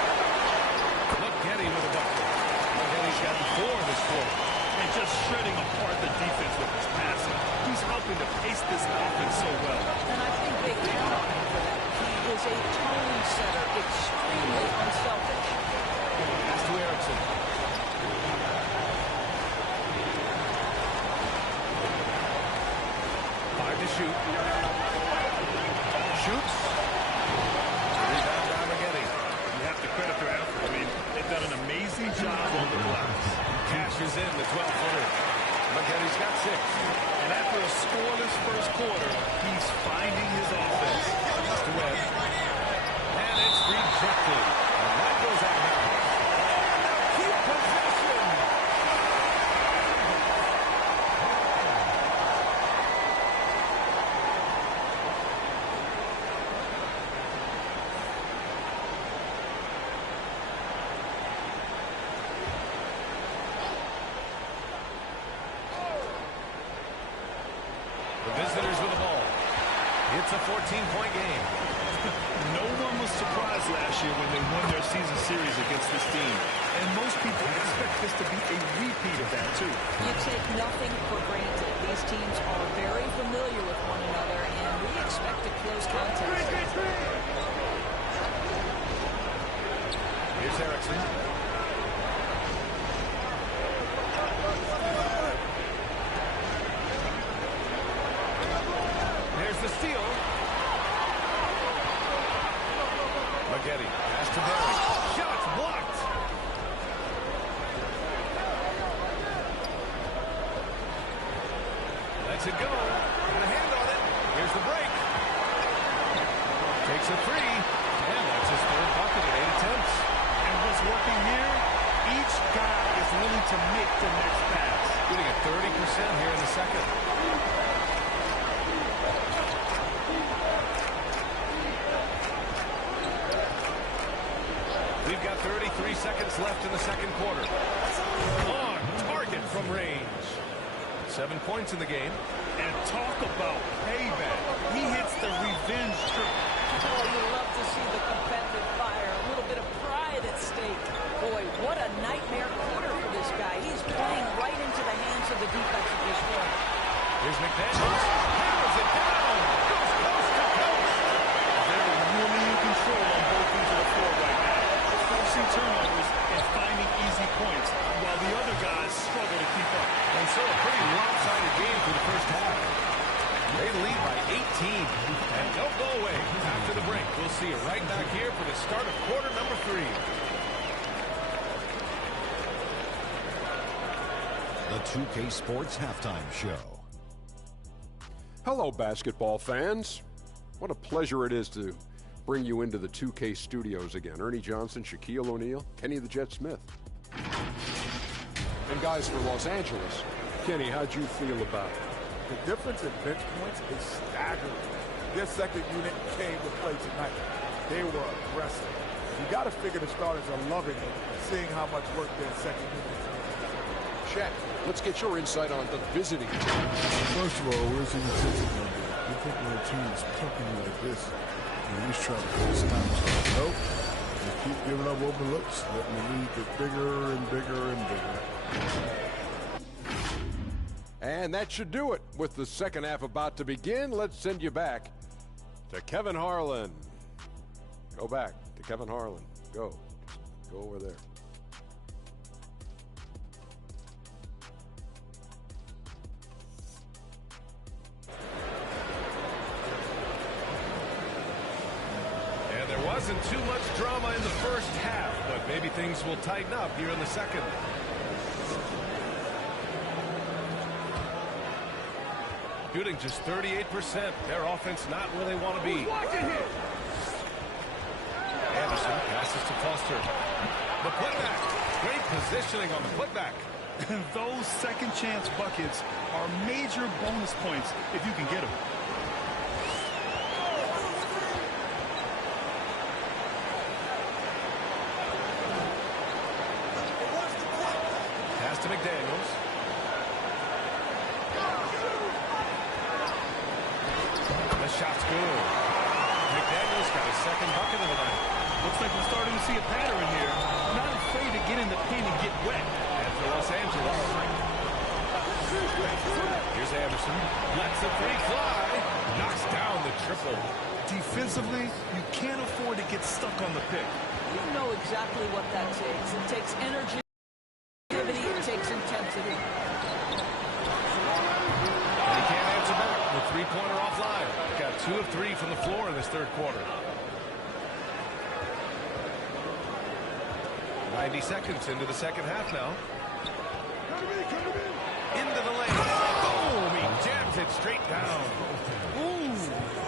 McGetty with a bucket. McGetty's got 4 this quarter. And just shredding apart the defense with his passing. He's helping to pace this offense so well. And I think they count on him for that. He is a tone setter, extremely unselfish. Pass to Erickson. Five to shoot. Shoots. Rebound by McGetty. You have to credit their effort. I mean, they've done an amazing job on the glass. Cashes in the 12-footer. McGetty's got 6. And after a scoreless first quarter, he's finding his offense. Pass to Webb. And it's rejected. And that goes out of bounds. Now keep possession. The visitors with the ball. It's a 14-point game. No one was surprised last year when they won their season series against this team. And most people expect this to be a repeat of that, too. You take nothing for granted. These teams are very familiar with one another, and we expect a close contest. Here's Erickson. There's the steal. McGetty, pass to Barry. Shots blocked. Lets it go. Got a hand on it. Here's the break. Takes a 3. And that's his 3rd bucket in 8 attempts. And what's working here, each guy is willing to make the next pass. Getting at 30% here in the second. We've got 33 seconds left in the second quarter. On target from range. 7 points in the game. And talk about payback. He hits the revenge trick. Oh, you love to see the competitive fire. A little bit of pride at stake. Boy, what a nightmare quarter for this guy. He's playing right into the hands of the defense at this point. Here's McDaniels. Hammers it down. Goes coast to coast. They're really in control on both ends of the floor right now. Forcing turnovers and finding easy points, while the other guys struggle to keep up. And so a pretty lopsided game for the first half. They lead by 18. And don't go away. After the break, we'll see you right back here for the start of quarter number 3. The 2K Sports Halftime Show. Hello, basketball fans. What a pleasure it is to bring you into the 2K studios again. Ernie Johnson, Shaquille O'Neal, Kenny the Jet Smith. And guys, for Los Angeles, Kenny, how'd you feel about it? The difference in bench points is staggering. Their second unit came to play tonight. They were aggressive. You got to figure the starters are loving it, seeing how much work their second unit is doing. Shaq, let's get your insight on the visiting team. First of all, where's the intensity going to be? You think when a team is pumping you like this, you're just trying to put a stop to it. Nope. You keep giving up open looks, letting the lead get bigger and bigger and bigger. And that should do it. With the second half about to begin, let's send you back to Kevin Harlan. Go back to Kevin Harlan. Go over there. And there wasn't too much drama in the first half, but maybe things will tighten up here in the second. Shooting just 38%. Their offense not where they want to be. Anderson passes to Foster. The putback. Great positioning on the putback. Those second chance buckets are major bonus points if you can get them. Pass to McDaniels. The shot's good. McDaniels got his second bucket of the night. Looks like we're starting to see a pattern here. Not afraid to get in the paint and get wet. And for Los Angeles. Here's Anderson. Lets the three fly. Knocks down the triple. Defensively, you can't afford to get stuck on the pick. You know exactly what that takes. It takes energy, it takes intensity. And he can't answer back. The three-pointer offline. Got 2 of 3 from the floor in this third quarter. 90 seconds into the second half now. Into the lane. Boom! He jams it straight down. Ooh,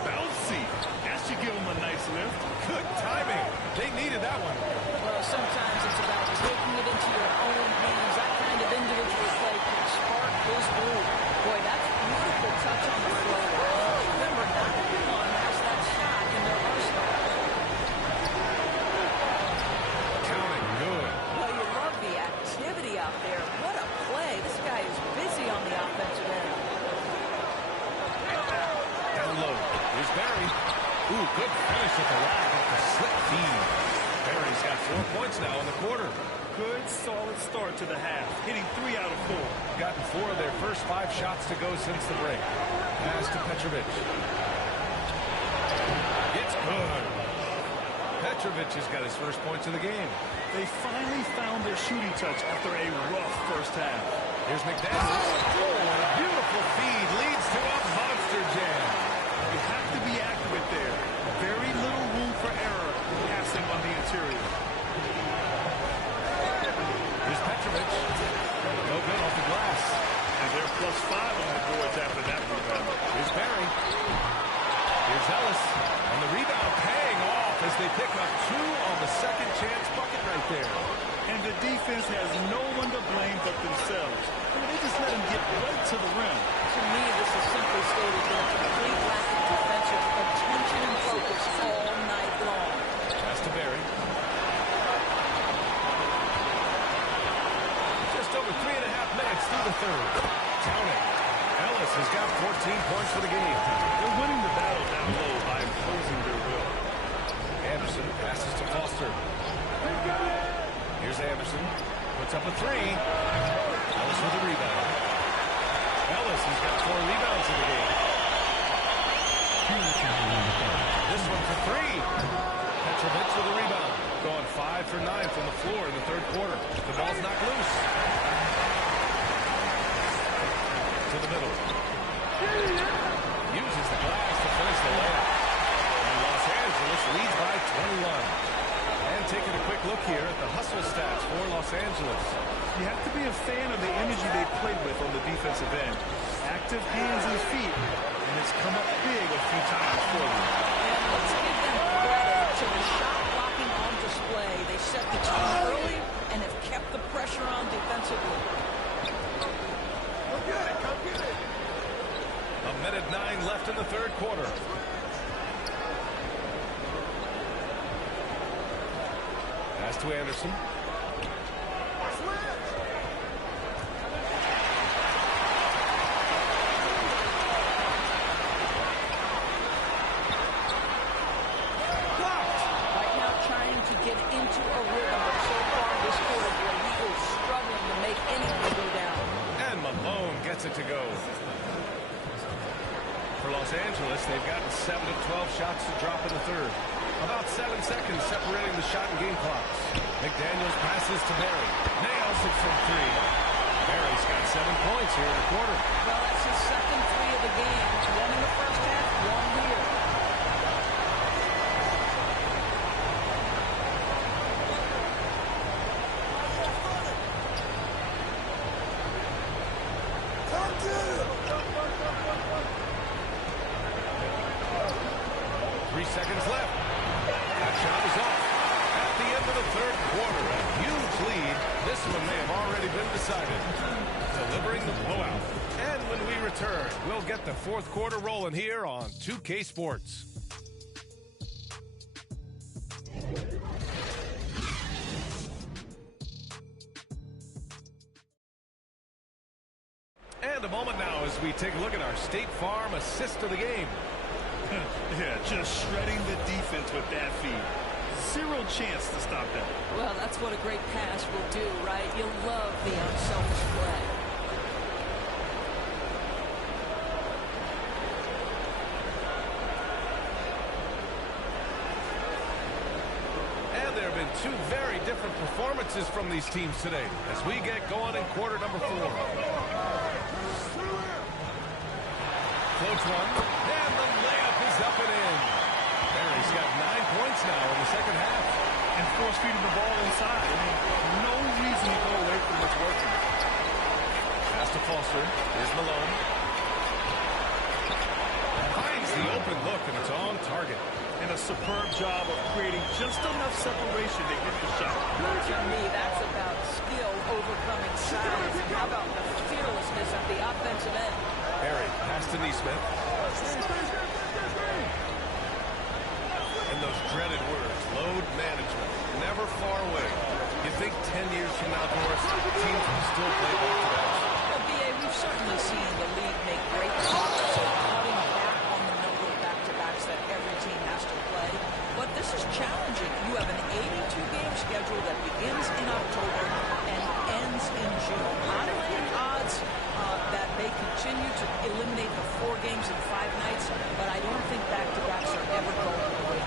bouncy. That should give him a nice lift. Good timing. They needed that one. Well, sometimes it's about taking it into your own hands. That kind of individual play can spark his move. Boy, that's a beautiful touch on the floor. Remember, not everyone has that shot in their arsenal. Counting good. Well, you love the activity out there. What a play. This guy is busy on the offensive end. Down low. Here's Barry. Ooh, good finish at the rack off the slick feed. Barry's got 4 points now in the quarter. Good, solid start to the half. Hitting 3 out of 4. Gotten 4 of their first 5 shots to go since the break. Pass to Petrovic. It's good. Petrovic has got his first points of the game. They finally found their shooting touch after a rough first half. Here's McDaniels. Oh, and a beautiful feed leads to a monster jam. You have to be accurate there. Very little room for error passing on the interior. Here's Petrovic. No good off the glass. And they're +5 on the boards after that rebound. Here's Barry. Here's Ellis. And the rebound paying off as they pick up 2 on the second chance bucket right there. And the defense has no one to blame but themselves. I mean, they just let him get right to the rim. To me, this is simply stated that a complete lack of defensive attention and focus all night long. Pass to Barry. Just over 3.5 minutes through the third. Count it. Ellis has got 14 points for the game. They're winning the battle down low by imposing their will. Anderson passes to Foster. Here's Anderson. Puts up a 3. Ellis with a rebound. Ellis has got 4 rebounds in the game. This one for 3. Petrovic with a rebound. Going 5 for 9 from the floor in the third quarter. The ball's knocked loose. To the middle. Uses the glass to finish the layup. And Los Angeles leads by 21. And taking a quick look here at the hustle stats for Los Angeles. You have to be a fan of the energy they played with on the defensive end. Active hands and feet. And it's come up big a few times for them. And let's give them credit. Pass to Anderson. Right now trying to get into a rhythm, but so far this quarter, he is struggling to make anything go down. And Malone gets it to go. For Los Angeles, they've gotten 7 of 12 shots to drop in the third. About 7 seconds separating the shot and game clocks. McDaniels passes to Barry. Nails it from 3. Barry's got 7 points here in the quarter. Well, that's his second 3 of the game. 1 in the first half, 1 here. Seconds left. That shot is off. At the end of the third quarter, a huge lead. This one may have already been decided. Delivering the blowout. And when we return, we'll get the fourth quarter rolling here on 2K Sports. And a moment now as we take a look at our State Farm assist of the game. Yeah, just shredding the defense with that feed. Zero chance to stop that. Well, that's what a great pass will do, right? You love the unselfish play. And there have been 2 very different performances from these teams today as we get going in quarter number 4. Floats one, and the layup is up and in. Barry's got 9 points now in the second half. And force feeding the ball inside. I mean, no reason to go away from what's working. Pass to Foster. Here's Malone. Finds the open look, and it's on target. And a superb job of creating just enough separation to hit the shot. To me, that's about skill overcoming size. And how about the fearlessness at the offensive end? Barry, pass to Neesmith. And those dreaded words, load management, never far away. You think 10 years from now, Doris, teams will still play back-to-backs? Well, B.A., we've certainly seen the league make great progress in cutting back on the number of back-to-backs that every team has to play. But this is challenging. You have an 82-game schedule that begins in October and ends in June. I'm laying odds that they continue to eliminate the 4 games in 5 nights, but I don't think back-to-backs are ever going away.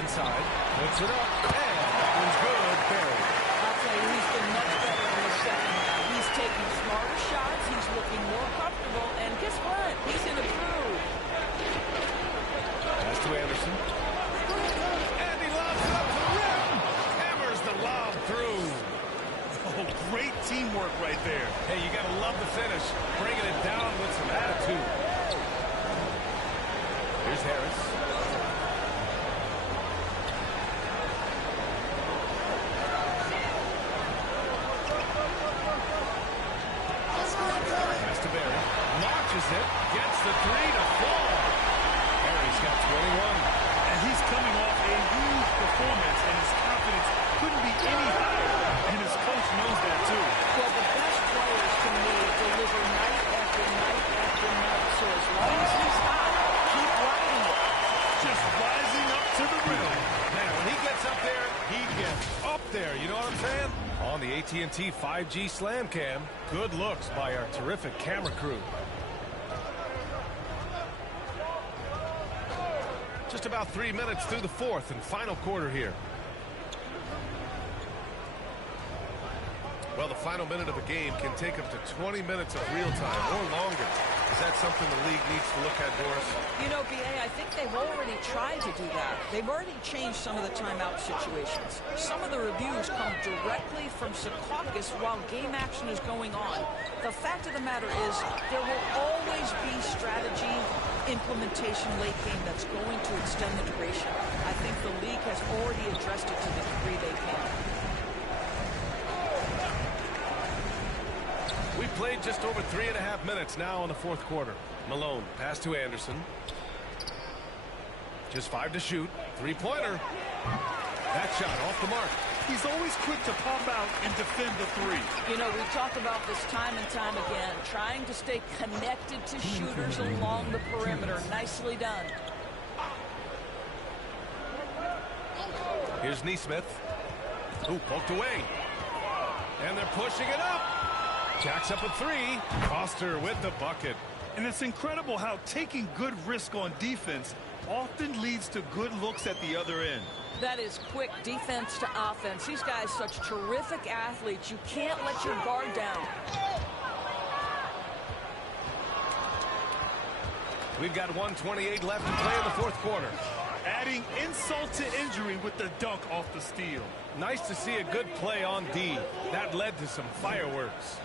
Inside, puts it up, and that one's good, Barry. I'll tell you, he's been much better in the second half. He's taking smarter shots, he's looking more comfortable, and guess what? He's in a groove. Pass to Anderson. And he lobs it up to the rim. Hammers the lob through. Oh, great teamwork right there. Hey, you got to love the finish. Bringing it down with some attitude. Here's Harris. Pass to Barry. Launches it. Gets the 3 to fall. Barry's got 21. And he's coming off a huge performance, and his confidence couldn't be any higher. And his coach knows that, too. Well, the best players, to me, deliver night after night after night. So as long as he's hot, keep riding it. Just rising up to the rim. Man, when he gets up there, he gets up there. You know what I'm saying? On the AT&T 5G Slam Cam, good looks by our terrific camera crew. Just about 3 minutes through the fourth and final quarter here. Well, the final minute of a game can take up to 20 minutes of real time or longer. Is that something the league needs to look at, Doris? You know, B.A., I think they've already tried to do that. They've already changed some of the timeout situations. Some of the reviews come directly from Secaucus while game action is going on. The fact of the matter is there will always be strategy implementation late game that's going to extend the duration. I think the league has already addressed it to the degree they can. We played just over 3.5 minutes now in the fourth quarter. Malone, pass to Anderson. Just 5 to shoot. 3-pointer. That shot off the mark. He's always quick to pop out and defend the three. You know, we've talked about this time and time again, trying to stay connected to shooters along the perimeter. Nicely done. Here's Neesmith. Ooh, poked away. And they're pushing it up. Jacks up a three. Foster with the bucket. And it's incredible how taking good risk on defense often leads to good looks at the other end. That is quick defense to offense. These guys such terrific athletes. You can't let your guard down. We've got 1:28 left to play in the fourth quarter. Adding insult to injury with the dunk off the steal. Nice to see a good play on D. That led to some fireworks.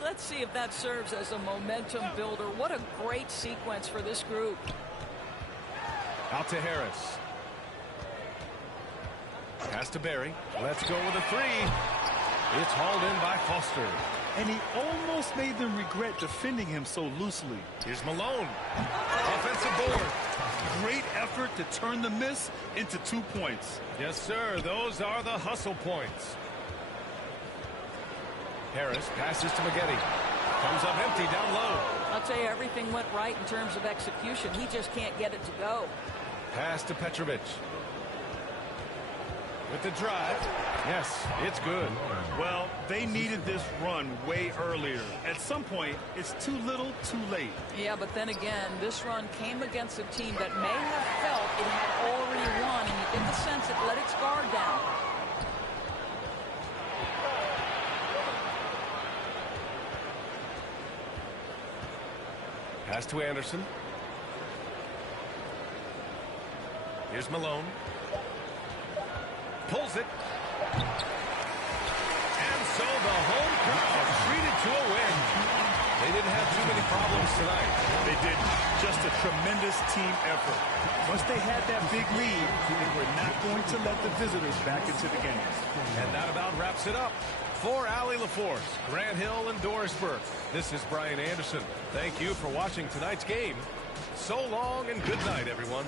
Let's see if that serves as a momentum builder. What a great sequence for this group. Out to Harris. Pass to Barry. Let's go with a three. It's hauled in by Foster. And he almost made them regret defending him so loosely. Here's Malone. Offensive board. Great effort to turn the miss into 2 points. Yes, sir. Those are the hustle points. Harris passes to Maggette. Comes up empty down low. I'll tell you, everything went right in terms of execution. He just can't get it to go. Pass to Petrovic. With the drive. Yes, it's good. Well, they needed this run way earlier. At some point, it's too little, too late. Yeah, but then again, this run came against a team that may have felt it had already won, and you get the sense it let its guard down. Pass to Anderson. Here's Malone. Pulls it. And so the home crowd treated to a win. They didn't have too many problems tonight. They didn't. Just a tremendous team effort. Once they had that big lead, they were not going to let the visitors back into the game. And that about wraps it up. For Allie LaForce, Grant Hill, and Doris Burke, this is Brian Anderson. Thank you for watching tonight's game. So long and good night, everyone.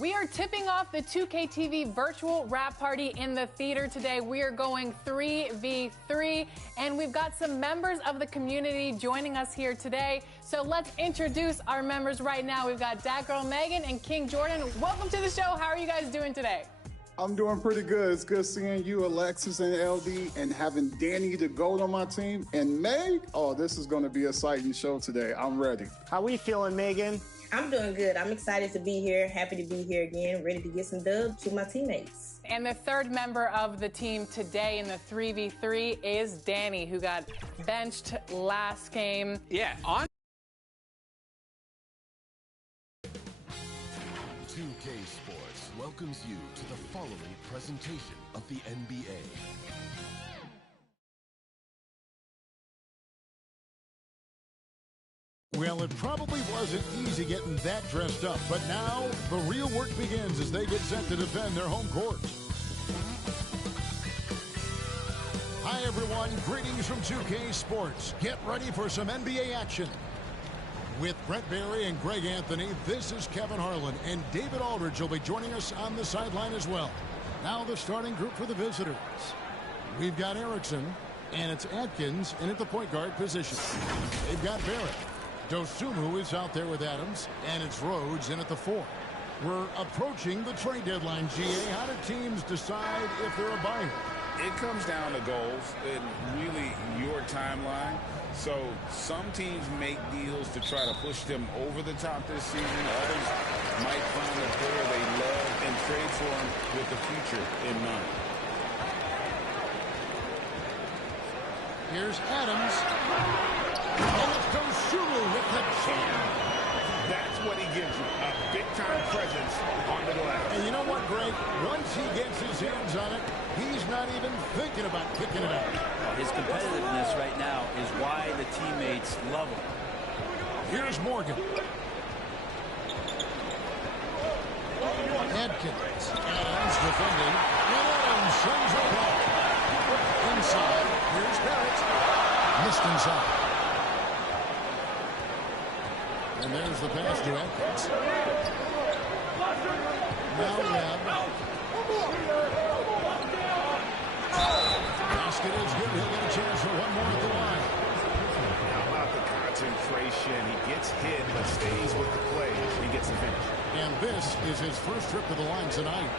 We are tipping off the 2K TV virtual wrap party in the theater today. We are going 3v3, and we've got some members of the community joining us here today. So let's introduce our members right now. We've got Dat Girl Megan and King Jordan. Welcome to the show. How are you guys doing today? I'm doing pretty good. It's good seeing you, Alexis and LD, and having Danny the GOAT on my team. And Meg, oh, this is going to be an exciting show today. I'm ready. How we feeling, Megan? I'm doing good. I'm excited to be here. Happy to be here again. Ready to get some dubs to my teammates. And the third member of the team today in the 3v3 is Danny, who got benched last game. Yeah, on 2K Sports welcomes you to the following presentation of the NBA. Well, it probably wasn't easy getting that dressed up, but now the real work begins as they get set to defend their home court. Hi, everyone. Greetings from 2K Sports. Get ready for some NBA action. With Brent Barry and Greg Anthony, this is Kevin Harlan, and David Aldridge will be joining us on the sideline as well. Now the starting group for the visitors. We've got Erickson, and it's Atkins in at the point guard position. They've got Barrett. Dosunmu is out there with Adams, and it's Rhodes in at the 4. We're approaching the trade deadline, GA. How do teams decide if they're a buyer? It comes down to goals and really your timeline. So some teams make deals to try to push them over the top this season. Others might find a player they love and trade for him with the future in mind. Here's Adams. And it's Dosunmu with the jam. That's what he gives you, a big-time presence on the glass. And you know what, Greg? Once he gets his hands on it, he's not even thinking about kicking it out. His competitiveness right now is why the teammates love him. Here's Morgan. Atkins. Adams defending. And Adams sends it back. Inside. Here's Barrett. Missed inside. And there's the pass to Atkins. Now we have. Basket is good. He'll get a chance for one more at the line. How about the concentration? He gets hit, but stays with the play. He gets the finish. And this is his first trip to the line tonight.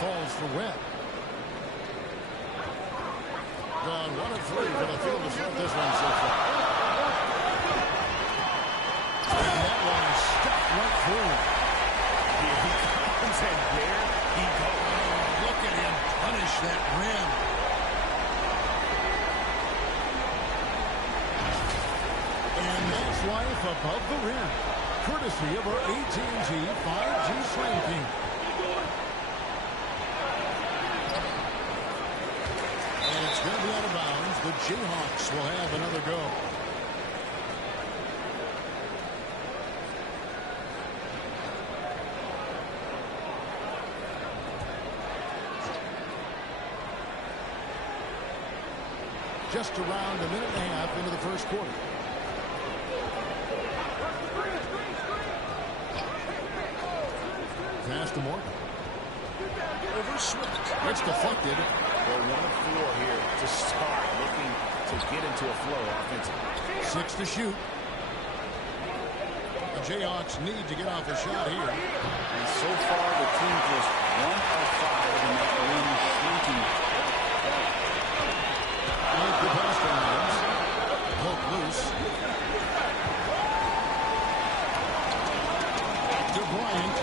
Falls for Webb. Gone 1 of 3 for the field to start this one so far. And that one is stuck right through. Here he comes, and there he goes. Look at him punish that rim. And that's life above the rim, courtesy of our AT&T 5G Slam King. It's going to be out of bounds. The Jayhawks will have another go. Just around a minute and a half into the first quarter. Pass to Morgan. Over Swift. It's deflected. They'll want a floor here to start, looking to get into a flow offensively. 6 to shoot. The Jayhawks need to get off a shot here. And so far, the team just 1 of 5 in that win shrinking. Like the pass to Adams. Hook loose. To Bryant.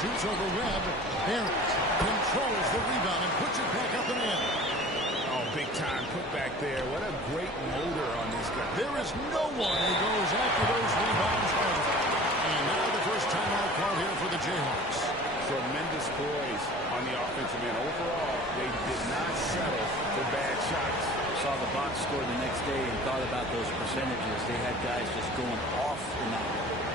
Shoots over Webb. Barrett controls the rebound and puts it back up and in. Oh, big time put back there. What a great motor on this guy. There is no one who goes after those rebounds harder. And now the first timeout call here for the Jayhawks. Tremendous poise on the offensive end. Overall, they did not settle for bad shots. Saw the box score the next day and thought about those percentages. They had guys just going off in that one.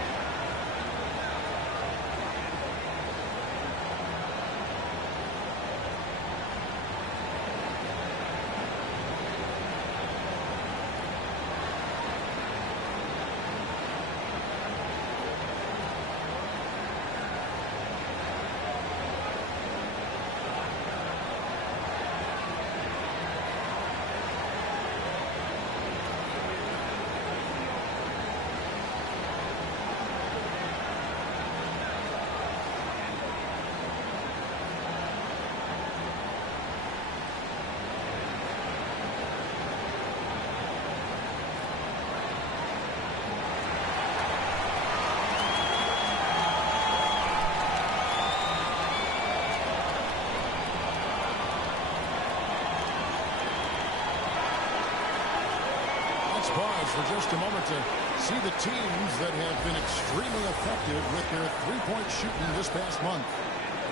pause for just a moment to see the teams that have been extremely effective with their three-point shooting this past month.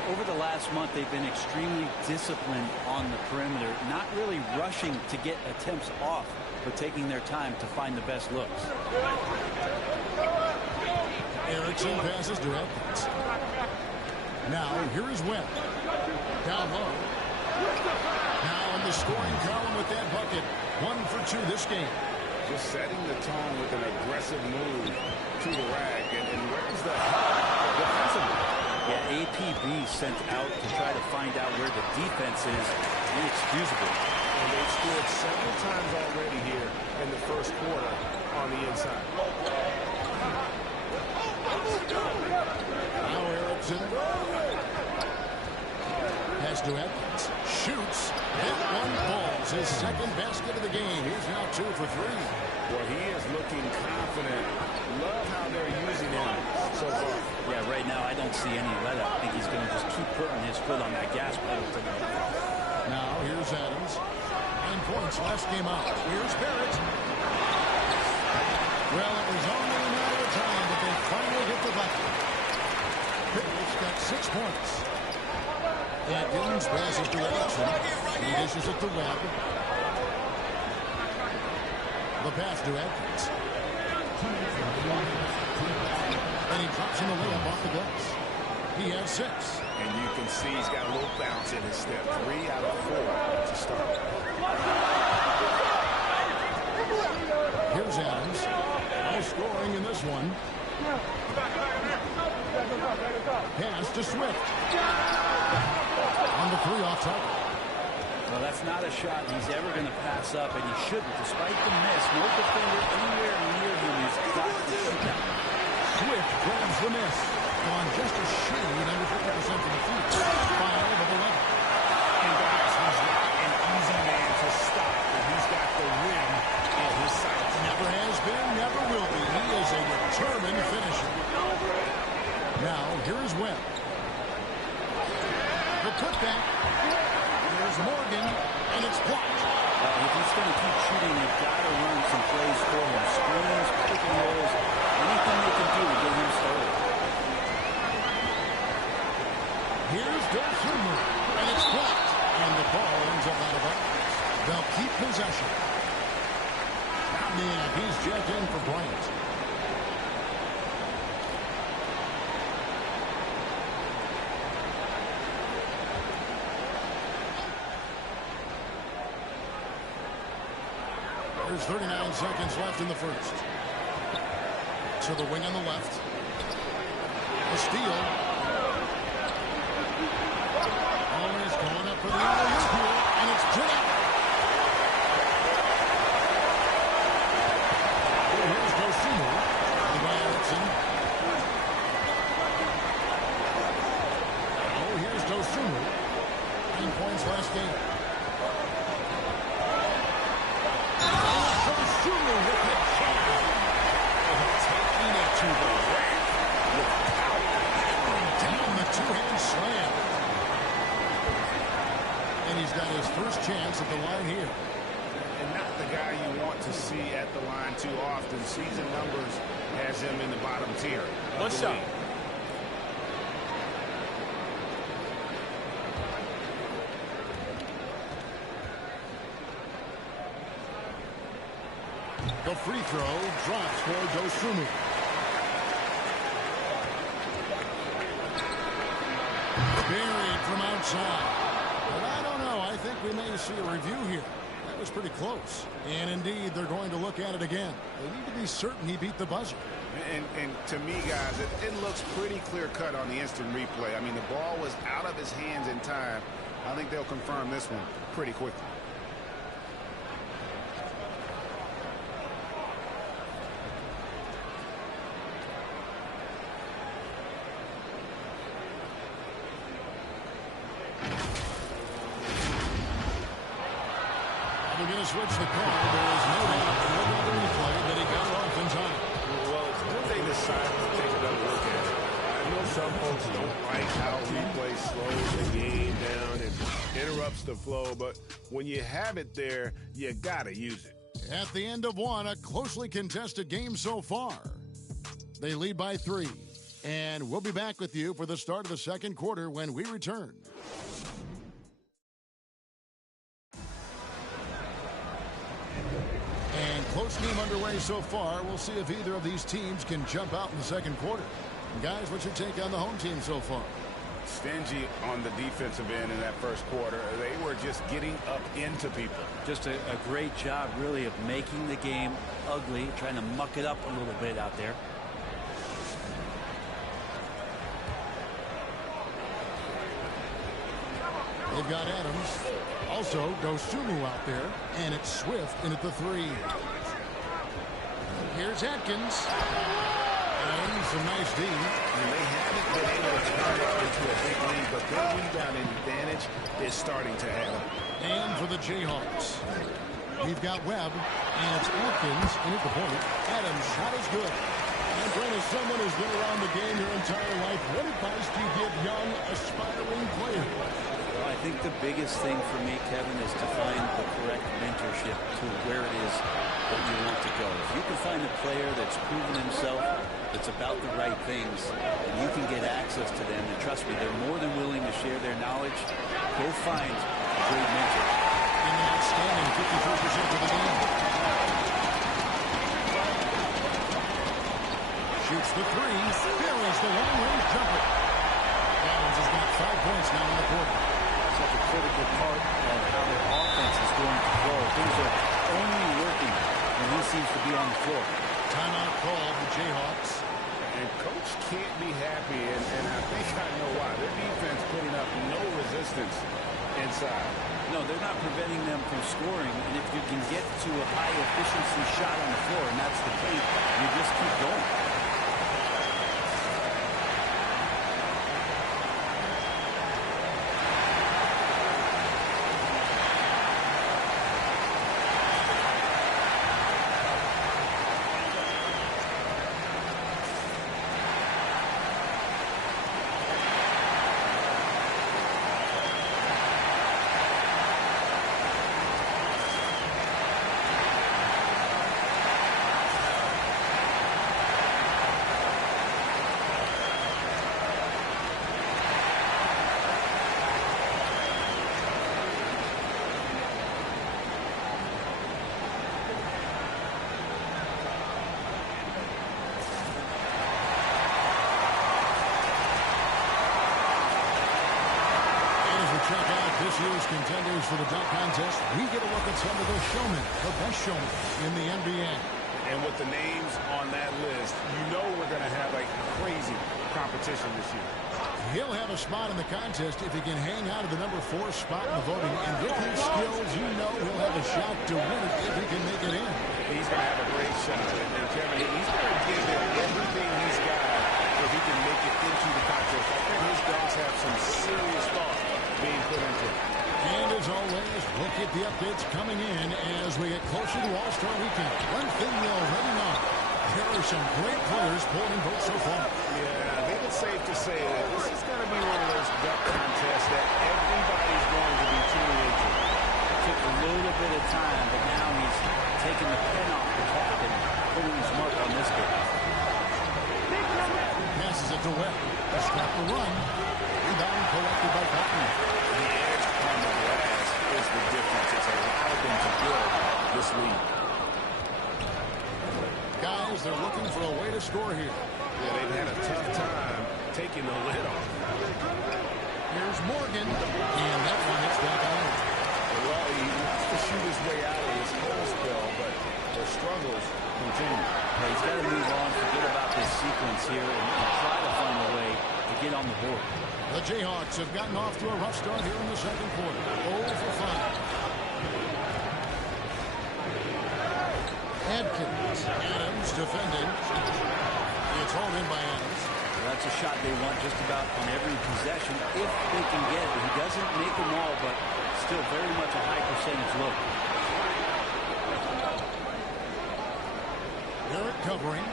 Over the last month, they've been extremely disciplined on the perimeter, not really rushing to get attempts off, but taking their time to find the best looks. Erickson passes to Edmonds. Now, here is Webb. Down low. Now in the scoring column with that bucket. 1 for 2 this game. Just setting the tone with an aggressive move to the rack. And where's the help defensively? Yeah, APB sent out to try to find out where the defense is. Inexcusable. And they've scored several times already here in the first quarter on the inside. Now Erickson. Pass to Edmonds. Shoots. That one falls. His second basket of the game. He's now 2 for 3. Well, he is looking confident. Love how they're using him so far. Yeah, right now I don't see any let up. I think he's going to just keep putting his foot on that gas pedal tonight. Now here's Adams. 9 points last game out. Here's Barrett. Well, it was only a matter of time, but they finally get the bucket. Barrett's got 6 points. Atkins passes to Erickson. He dishes it to Webb. The pass to Atkins. And he drops in the layup off the glass. He has 6. And you can see he's got a little bounce in his step. 3 out of 4 to start. Here's Adams. No scoring in this one. Pass to Swift. On the 3 off target. Well, that's not a shot he's ever going to pass up, and he shouldn't. Despite the miss, no defender anywhere near him has got to shoot that. Swift grabs the miss. Gone just a shade under 50% from the feet. 5 of 11. And guys, he's not an easy man to stop, and he's got the rim in his sights. Never has been, never will be. He is a determined finisher. Now, here's Webb. The putback. There's Morgan, and it's blocked. If he's going to keep shooting, they've got to run some plays for him. Screens, pick and rolls, anything they can do to get him started. Here's Dosumu, and it's blocked. And the ball ends up out of bounds. They'll keep possession. And he's jacked in for Bryant. There's 39 seconds left in the first. To the wing on the left. A steal. Always going up for the alley-oop here, and it's Jeanette. Here's Dosumu. Erickson. Oh, here's Dosumu. 9 points last game. Dosumu with the jam. Taking it to the rack with power. Down the two-hand slam. And he's got his first chance at the line here. And not the guy you want to see at the line too often. Season numbers has him in the bottom tier. One shot. The free throw drops for Dosumu. Buried from outside. But I don't know. I think we may see a review here. That was pretty close. And indeed, they're going to look at it again. They need to be certain he beat the buzzer. And to me, guys, it looks pretty clear-cut on the instant replay. I mean, the ball was out of his hands in time. I think they'll confirm this one pretty quickly. They're going to switch the call. There is no doubt looking at the replay that he got off in time. Well, it's good they decided to take another look at it. I know some folks don't like how replay slows the game down and interrupts the flow, but when you have it there, you got to use it. At the end of one, a closely contested game so far. They lead by 3. And we'll be back with you for the start of the second quarter when we return. And close game underway so far. We'll see if either of these teams can jump out in the second quarter. Guys, what's your take on the home team so far? Stingy on the defensive end in that first quarter. They were just getting up into people. Just a great job, really, of making the game ugly, trying to muck it up a little bit out there. They've got Adams. Also, Dosunmu out there. And it's Swift in at the 3. Here's Atkins. And some nice D. And they haven't been able to turn it into a big lead, but their rebounding advantage is starting to happen. And for the Jayhawks, we've got Webb, and it's Atkins in at the point. Adams' shot is good. And Brent, as someone who's been around the game your entire life, what advice do you give young, aspiring players? Well, I think the biggest thing for me, Kevin, is to find the correct mentorship to where it is that you want to go. If you can find a player that's proven himself, that's about the right things, and you can get access to them, and trust me, they're more than willing to share their knowledge. Go find a great mentor. And an outstanding 54% of the game. Shoots the 3, buries the long-range jumper. Adams has got 5 points now in the quarter. Such a critical part of how their offense is going to flow. Things are only working when he seems to be on the floor. Timeout called the Jayhawks. And Coach can't be happy, and I think I know why. Their defense putting up no resistance inside. No, they're not preventing them from scoring, and if you can get to a high-efficiency shot on the floor, and that's the key, you just keep going. This year's contenders for the dunk contest, we get a look at some of the showmen, the best showmen in the NBA. And with the names on that list, you know we're going to have a crazy competition this year. He'll have a spot in the contest if he can hang out of the number 4 spot in the voting. And with his skills, you know he'll have a shot to win it if he can make it in. He's going to have a great shot. And Kevin, he's going to give it everything he's got if he can make it into the contest. I think his dunks have some serious thought being put into it. And as always, we'll keep the updates coming in as we get closer to All-Star Weekend. One thing we already know, there are some great players pulling in votes so far. Yeah, I think it's safe to say that this is going to be one of those dunk contests that everybody's going to be tuning into. It took a little bit of time, but now he's taking the pen off the clock and putting his mark on this game. Passes it to Webb. They stop the run. Rebound collected by Cotton. The edge on the glass is the difference. It's allowed them to build this lead. Guys, they're looking for a way to score here. Yeah, they've had a tough time taking the lid off. Here's Morgan, and that one hits back out. Well, he wants to shoot his way out of this whole spell, but the struggles continue. Yeah, he's got to move on, forget about this sequence here, and try to find a way to get on the board. The Jayhawks have gotten off to a rough start here in the second quarter. 0 for 5. Adkins. Adams defending. It's hauled in by Adams. Well, that's a shot they want just about on every possession if they can get it. He doesn't make them all, but still very much a high percentage look. Eric covering.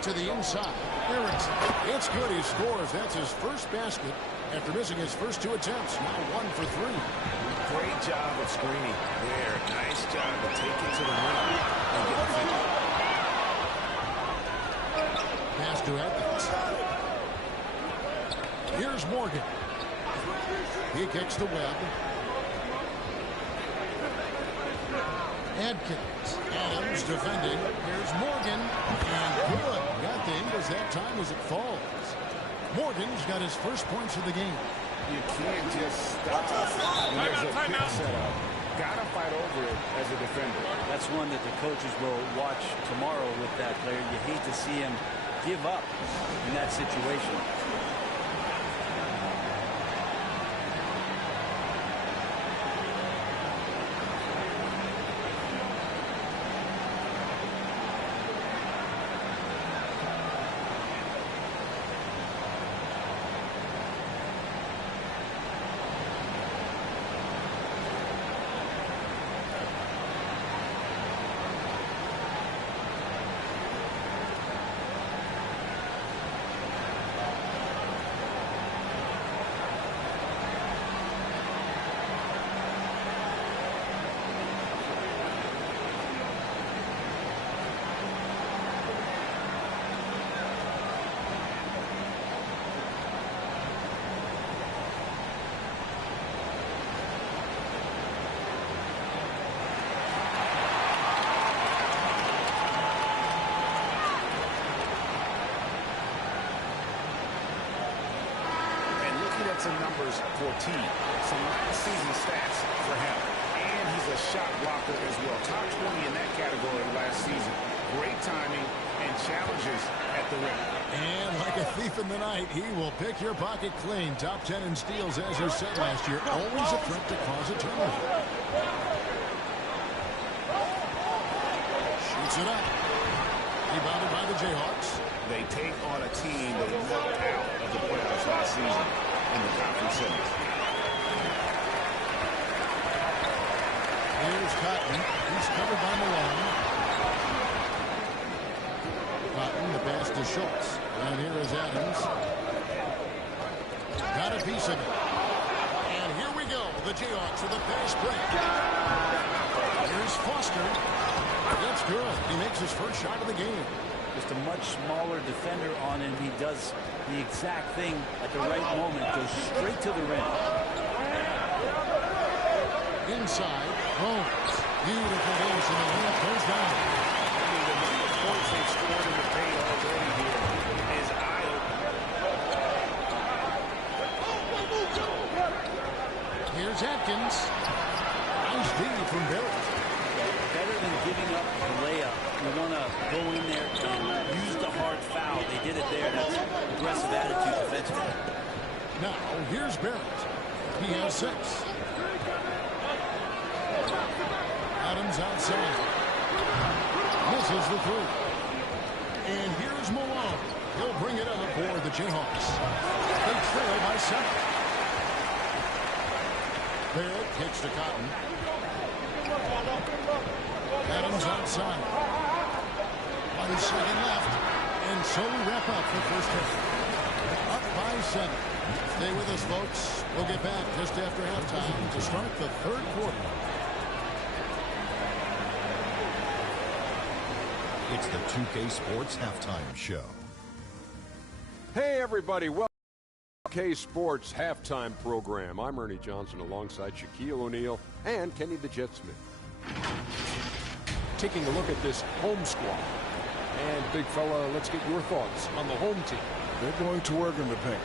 To the inside. Erickson. It's good. He scores. That's his first basket after missing his first 2 attempts. Now 1 for 3. Great job of screening there. Nice job to take it to the rim and get the finish. Pass to Atkins. Here's Morgan. He kicks to Webb. Atkins. Adams defending. Here's Morgan. And good. Got the Ingles that time as it falls. Morgan's got his first points of the game. You can't just stop when there's a pick set up. Gotta fight over it as a defender. That's one that the coaches will watch tomorrow with that player. You hate to see him give up in that situation. Some numbers for T. Some last season stats for him. And he's a shot blocker as well. Top 20 in that category last season. Great timing and challenges at the rim. And like a thief in the night, he will pick your pocket clean. Top 10 in steals, as you said last year. Always a threat to cause a turnover. Shoots it up. Rebounded by the Jayhawks. They take on a team that knocked out of the playoffs last season in the conference semis. Here's Cotton. He's covered by Malone. Cotton, the pass to Schultz. And here is Adams. Got a piece of it. And here we go. The Jayhawks with a fast break. Here's Foster. That's good. He makes his first shot of the game. Just a much smaller defender on him. He does the exact thing at the right moment. Goes straight to the rim. Inside, Holmes. Beautiful dish, and the layup goes down. I mean, the number of points they've scored in the paint already here is eye-opening. Here's Atkins. Nice D from Barrett. Better than giving up the layup, you want to go in there and use the hard foul. They did it there. That's aggressive attitude defensively. Now, here's Barrett. He has 6. Adams outside. Misses the 3. And here's Malone. He'll bring it up for the Jayhawks. They trail by 7. Barrett kicks to Cotton. Adams outside. 1 second left. And so we wrap up the first half. Up by 7. Stay with us, folks. We'll get back just after halftime to start the third quarter. It's the 2K Sports Halftime Show. Hey, everybody. Welcome to 2K Sports Halftime Program. I'm Ernie Johnson alongside Shaquille O'Neal and Kenny the Jet Smith. Taking a look at this home squad. And, big fella, let's get your thoughts on the home team. They're going to work in the paint.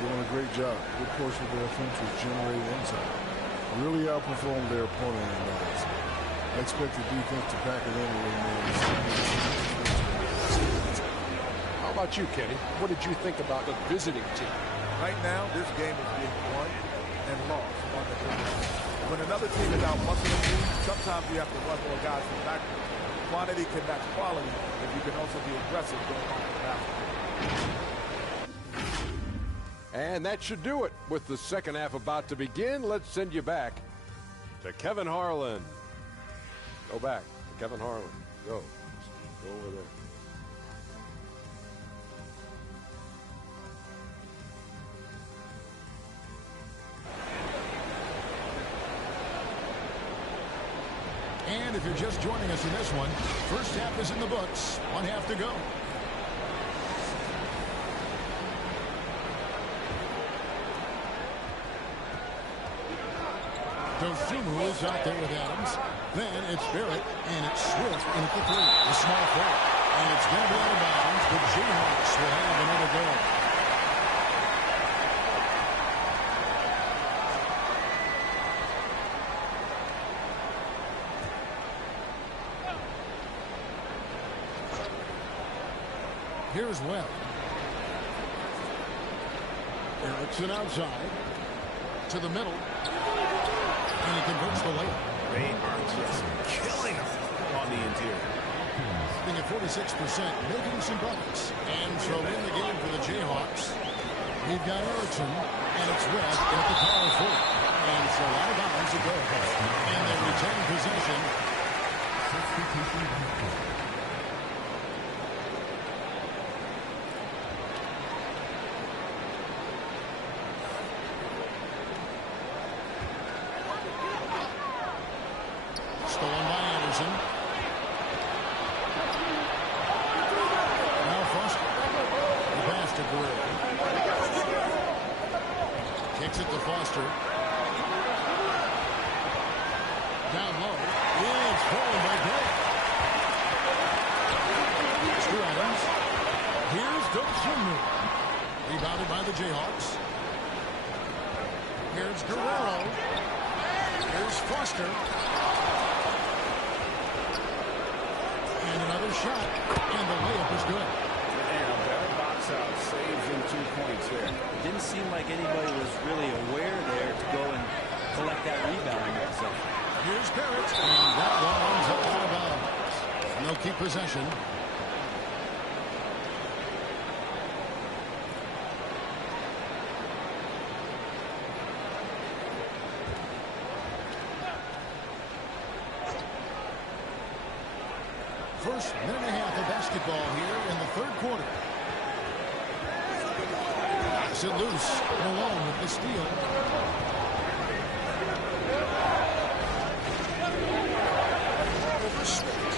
Doing a great job. Good portion of their offense was generated inside. Really outperformed their opponent in that. I expect the defense to pack it in and remain. How about you, Kenny? What did you think about the visiting team? Right now, this game is being won and lost on the defense. When another team is out muscling you, sometimes you have to run more guys from backwards. Quantity can match quality, and you can also be aggressive going off the basket. And that should do it. With the second half about to begin, let's send you back to Kevin Harlan. Go back to Kevin Harlan. Go. Go over there. And if you're just joining us in this one, first half is in the books. 1 half to go. Dosunmu is out there with Adams. Then it's Barrett, and it's Swift in at the 3. A small throw. And it's going to be out of bounds. The Jayhawks will have another go. Here's Webb. Erickson outside. To the middle. And he converts the layup. They are just killing them on the interior. At 46%, making some buckets. And so in the game for the Jayhawks, we've got Erickson, and it's Webb at the power forward. And so out of bounds it goes. And they retain possession. Stolen by Anderson. Now Foster. The pass to Guerrero. Kicks it to Foster. Down low. It's stolen by Gray. It's to Adams. Here's Dosunmu. Rebounded by the Jayhawks. Here's Guerrero. Here's Foster. And another shot. And the layup is good. And a better box out saves him 2 points there. It didn't seem like anybody was really aware there to go and collect that rebound in that possession. Here's Barrett. And that one's out of bounds. And they'll keep possession. First minute and a half of basketball here in the third quarter. Knocks it loose. Malone with the steal. Over Smith.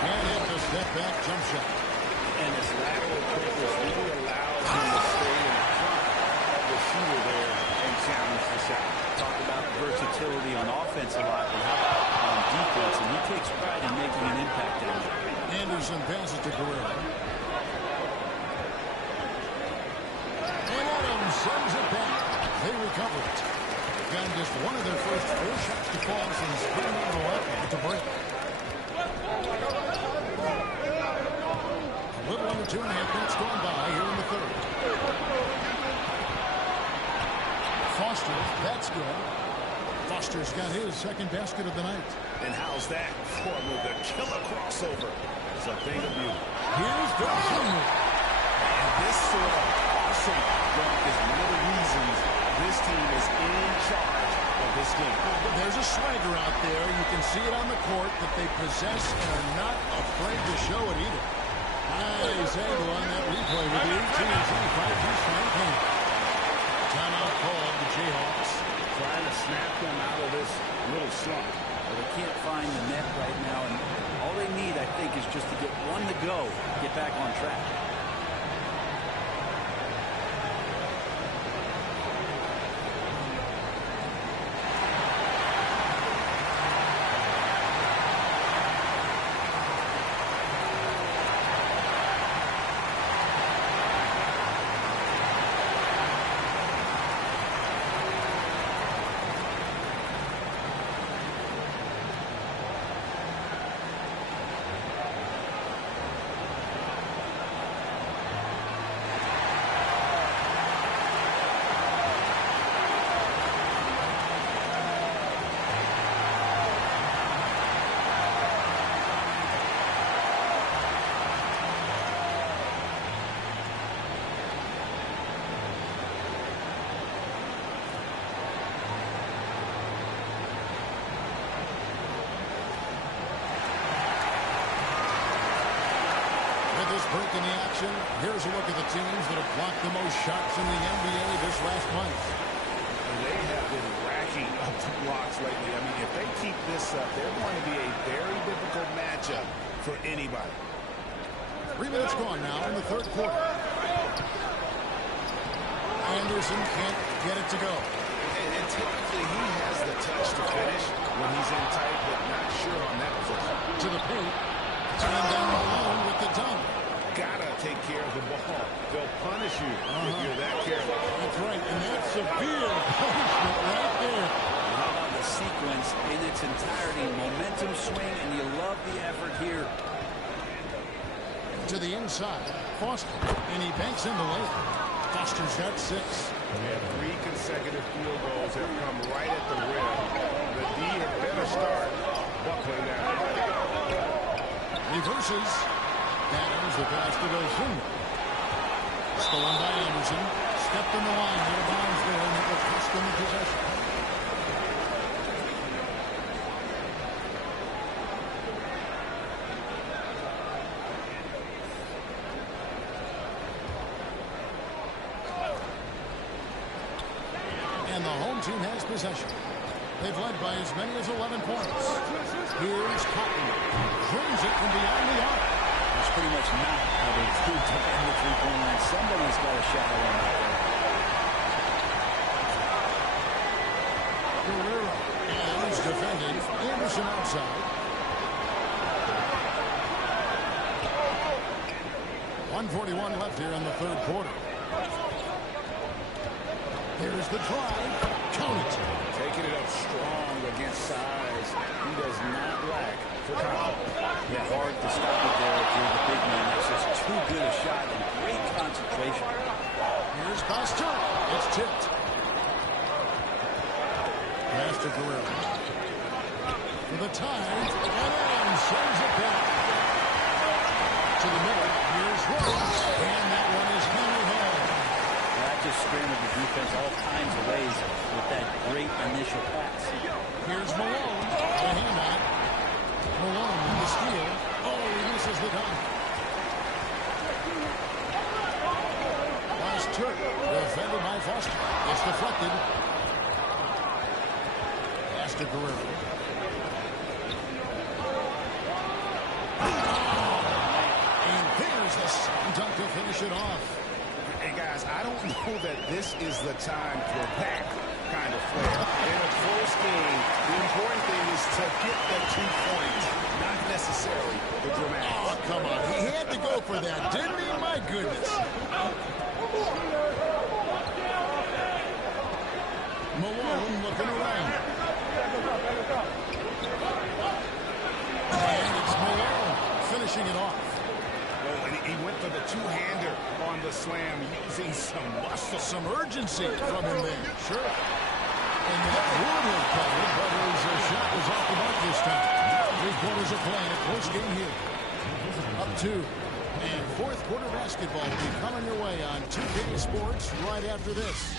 Can't hit the step back jump shot. And his lateral quickness really allows him to stay in front of the shooter there and challenge the shot. Talk about versatility on offense a lot, and how about on defense, and he takes pride in making an impact down there. Anderson passes to Guerrero. And Adams sends it back. They recover it. Got just one of their first 4 shots to fall since coming out of the left to break. A little under 2.5 minutes gone by here in the third. Foster, that's good. Foster's got his second basket of the night. And how's that for the killer crossover? It's a thing of beauty. Here's Dosunmu. And this sort of awesome dunk is one of the reasons this team is in charge of this game. There's a swagger out there. You can see it on the court that they possess and are not afraid to show it either. Nice angle on that replay with the 18-25 Houston game. Timeout called the Jayhawks. Trying to snap them out of this little slump. Well, they can't find the net right now, and all they need, I think, is just to get one to go, get back on track. Break in the action. Here's a look at the teams that have blocked the most shots in the NBA this last month. They have been racking reeking of the blocks lately. I mean, if they keep this up, they're going to be a very difficult matchup for anybody. 3 minutes gone now in the third quarter. Anderson can't get it to go. And typically he has the touch to finish when he's in tight, but not sure on that position. To the paint. And down alone with the dunk. Gotta take care of the ball. They'll punish you if you're that careless. That's right, and that's severe punishment right there. How about the sequence in its entirety? Momentum swing, and you love the effort here. To the inside, Foster, and he banks in the lane. Foster's got 6. And 3 consecutive field goals have come right at the rim. The D had better start buckling that. Reverses. Adams, the pass to Dosunmu. Stolen by Anderson. Stepped in the line. Out of bounds there, and it will cost him the possession. And the home team has possession. They've led by as many as 11 points. Here's Cotton. Brings it from beyond the arc. That's pretty much not how they do defend the three-point line. Somebody's got a shot on that there. Guerrero. Adams defending. Anderson outside. 1:41 left here in the third quarter. Here's the drive. Count it. Taking it up strong against size. He does not lack for confidence. Yeah, hard to stop it there if you're the big man. That's just too good a shot and great concentration. Here's Foster. It's tipped. Pass to Guerrero. For the tie. And Adams sends it back. To the middle. Here's Rose. And that one is hammered home. That just scrambled the defense all kinds of ways with that great initial pass. Here's Malone. The hand on it. Malone with the steal. Oh, he misses the dunk. Last trip. Defended by Foster. It's deflected. Pass to Guerrero. And there's the second dunk to finish it off. Hey, guys, I don't know that this is the time for that kind of flair. In a close game, the important thing is to get the 2 points, not necessarily the dramatics. Oh, come on. He had to go for that, didn't he? My goodness. Malone looking around. And it's Malone finishing it off. Oh, and he went for the two-hander on the slam, using some muscle. Some urgency from him there. Sure. And that would have covered, but his shot was off the mark this time. 3 quarters of play in a close game here. Up 2. And fourth quarter basketball will be coming your way on 2K Sports right after this.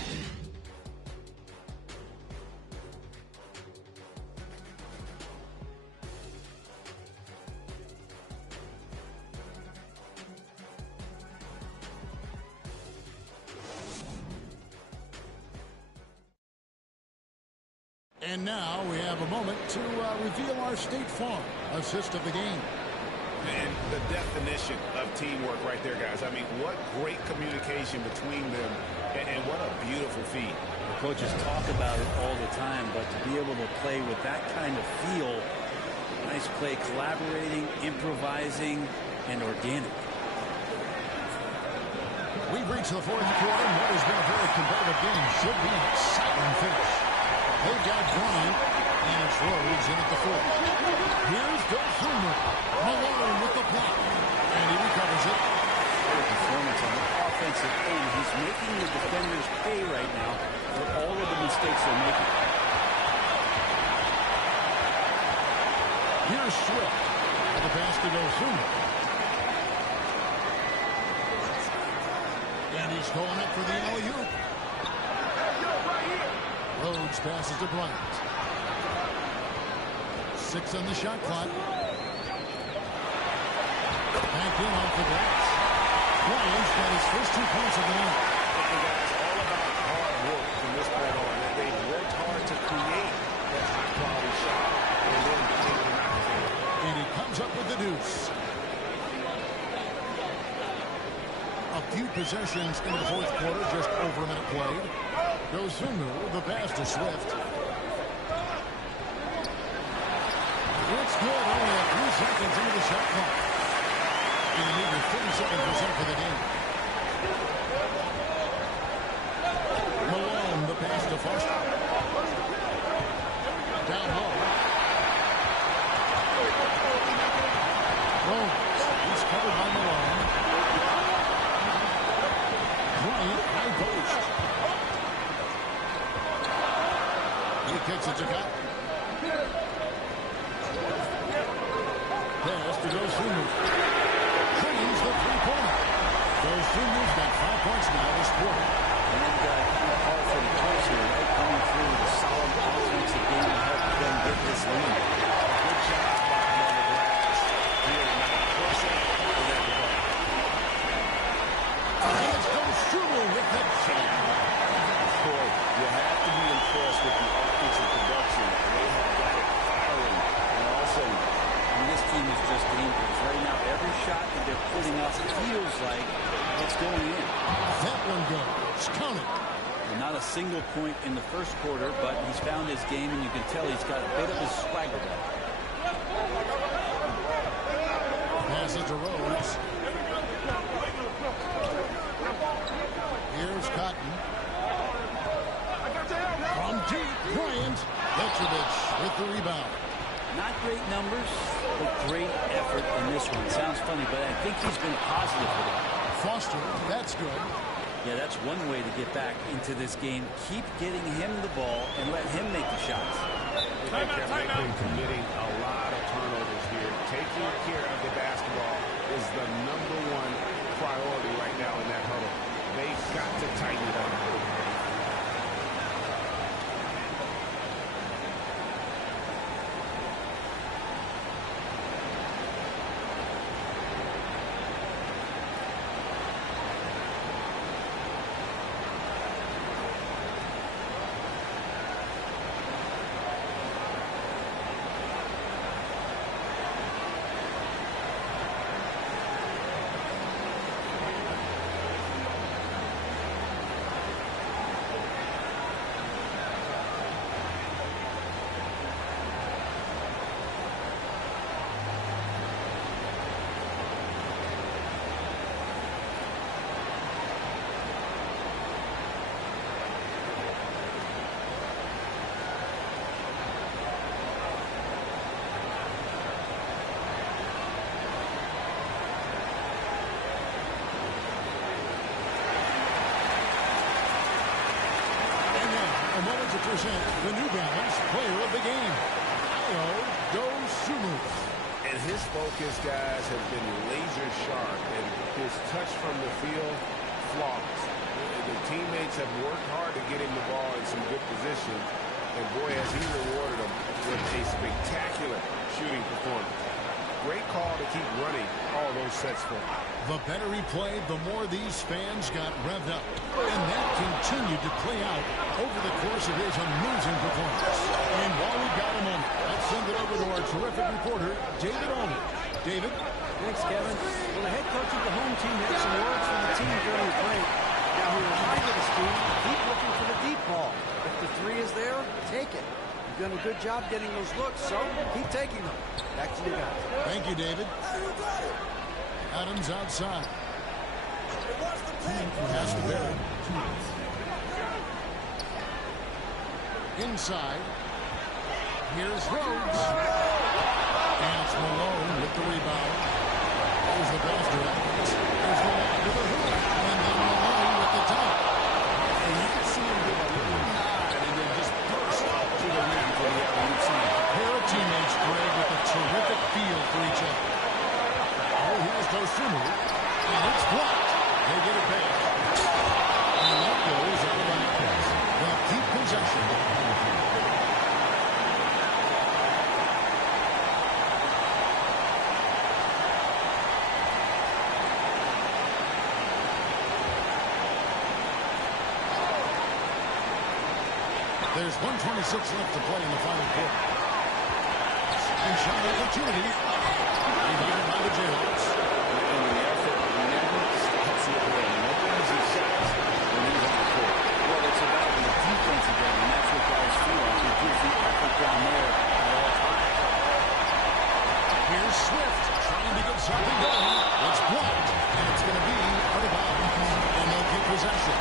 And now we have a moment to reveal our State Farm assist of the game. And the definition of teamwork right there, guys. I mean, what great communication between them, and what a beautiful feat. The coaches talk about it all the time, but to be able to play with that kind of feel, nice play, collaborating, improvising, and organic. We've reached the fourth quarter, and what has been a very competitive game should be an exciting finish. They've got Bryant, and it's Rhodes in at the 4. Here's Dosunmu. Malone with the block, and he recovers it. Great performance on the offensive end. He's making the defenders pay right now for all of the mistakes they're making. Here's Swift with the pass to Dosunmu. And he's going up for the alley-oop. Rhodes passes to Bryant. 6 on the shot clock. Back in off the glass. Bryant's got his first 2 points of the night. It's all about hard work from this point on. They've worked hard to create loose. A few possessions into the fourth quarter, just over a minute played. Dosunmu, the pass to Swift. It's good, only a few seconds into the shot clock. You need your 37% for the game. Malone, the pass to Foster. Down low. Rose, he's covered by Malone. Bryant, high post. He kicks it to Ncaa. Pass to Dosunmu. Cleans the three-pointer. Dosunmu's got 5 points now this quarter. And then kind of hard for the coach here, right? Coming through with a solid offensive game to help them get this lead. Good job by him on the glass. Here tonight, pressing for that ball. And it's Dosunmu with the jam. Boy, you have to be impressed with the offensive production. They have got it firing. And also, this team is just dangerous. Right now, every shot that they're putting up feels like it's going in. That one goes. Count it. And not a single point in the first quarter, but he's found his game, and you can tell he's got a bit of his swagger back. Pass it to Rhodes. Here's Cotton. From deep, Bryant. Petrovich with the rebound. Not great numbers, but great effort in this one. Sounds funny, but I think he's been positive for them. Foster, that's good. Yeah, that's one way to get back into this game. Keep getting him the ball and let him make the shots. they've been committing a lot of turnovers here. Taking care of the basketball is the #1 priority right now in that huddle. They've got to tighten it up. A moment to present the New Balance Player of the Game, Dosunmu. And his focus, guys, has been laser sharp, and his touch from the field, flawless. The teammates have worked hard to get him the ball in some good positions, and boy, has he rewarded them with a spectacular shooting performance. Great call to keep running all those sets for him. The better he played, the more these fans got revved up. And that continued to play out over the course of his amazing performance. And while we've got a moment, let's send it over to our terrific reporter, David Allman. David? Thanks, Kevin. Well, the head coach of the home team had some words from the team during the break. Now, he reminded his team to keep looking for the deep ball. If the three is there, take it. You've done a good job getting those looks, so keep taking them. Back to you guys. Thank you, David. Adams outside. Pass to Barrett. Inside. Here's Rhodes. And it's Malone with the rebound. There's the pass to Adams. There's the line to the hoop. And then Malone with the top. And you can see him give a little nod and then just burst to the rim for the alley-oop. A pair of teammates, Greg, with a terrific feel for each other. Oh, here's Dosunmu, and it's blocked. They get it back. And that goes out of bounds. They'll keep possession. There's 1:26 left to play in the final quarter. Second shot opportunity. Rebounded by the Jayhawks. And the effort never stops here. No easy shots when he's on the court. Well, it's about the defensive end, and that's what guys feel like. He gives the effort down there at all times. Here's Swift trying to get something going. It's blocked, and it's going to be out of bounds. And they'll keep possession.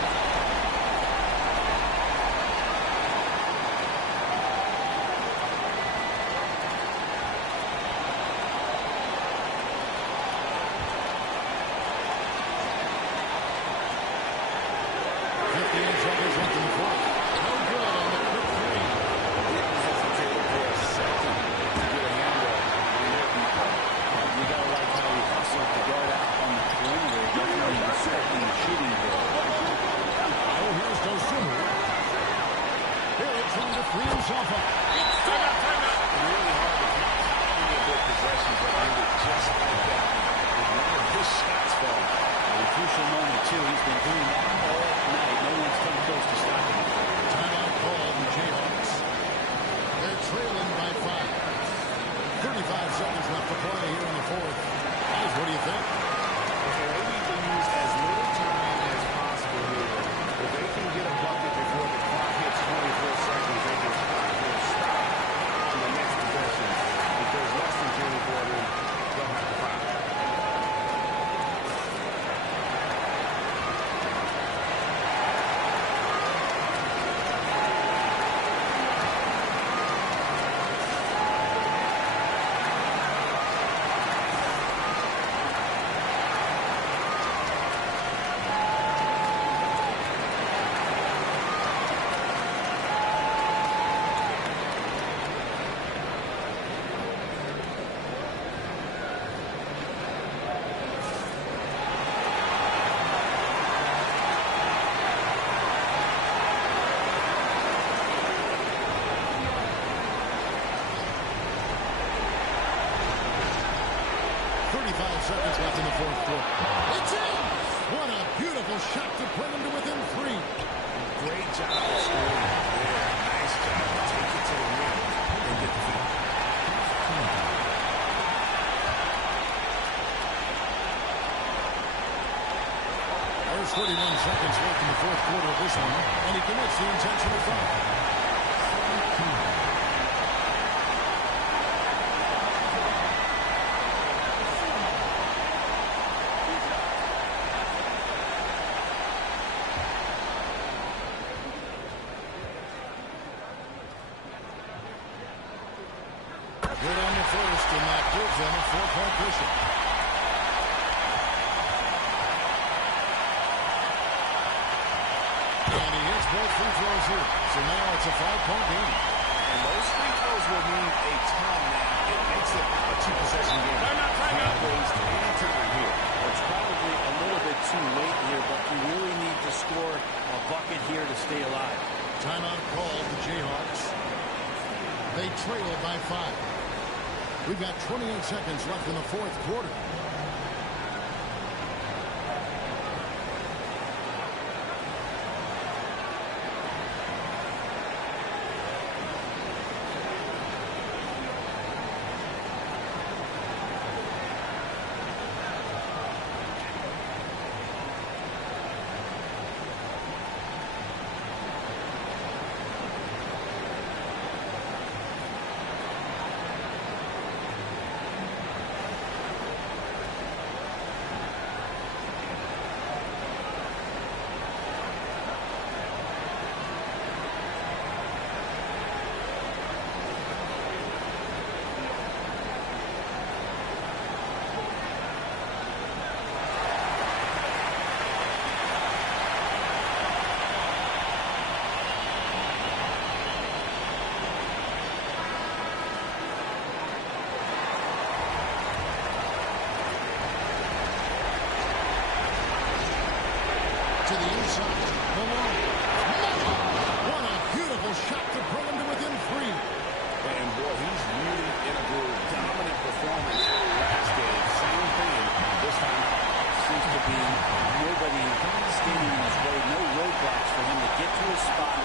Seconds left in the fourth quarter. It's in! What a beautiful shot to bring them to within 3. Great job of scoring there. Nice job to take it to the rim and get the foul. There's 31 seconds left in the fourth quarter of this one, and he commits the intentional foul. Good on the first, and that gives them a 4-point cushion. And he hits both free throws here. So now it's a 5-point game. And those free throws will mean a ton now. It makes it a 2-possession game. Can't waste any time here. It's probably a little bit too late here, but you really need to score a bucket here to stay alive. Timeout called the Jayhawks. They trail by 5. We've got 28 seconds left in the fourth quarter. To the inside. Malone. What a beautiful shot to bring him to within 3. And boy, he's really in a groove. Dominant performance last game. Same thing this time out. Seems to be nobody standing in his way. No roadblocks for him to get to his spot,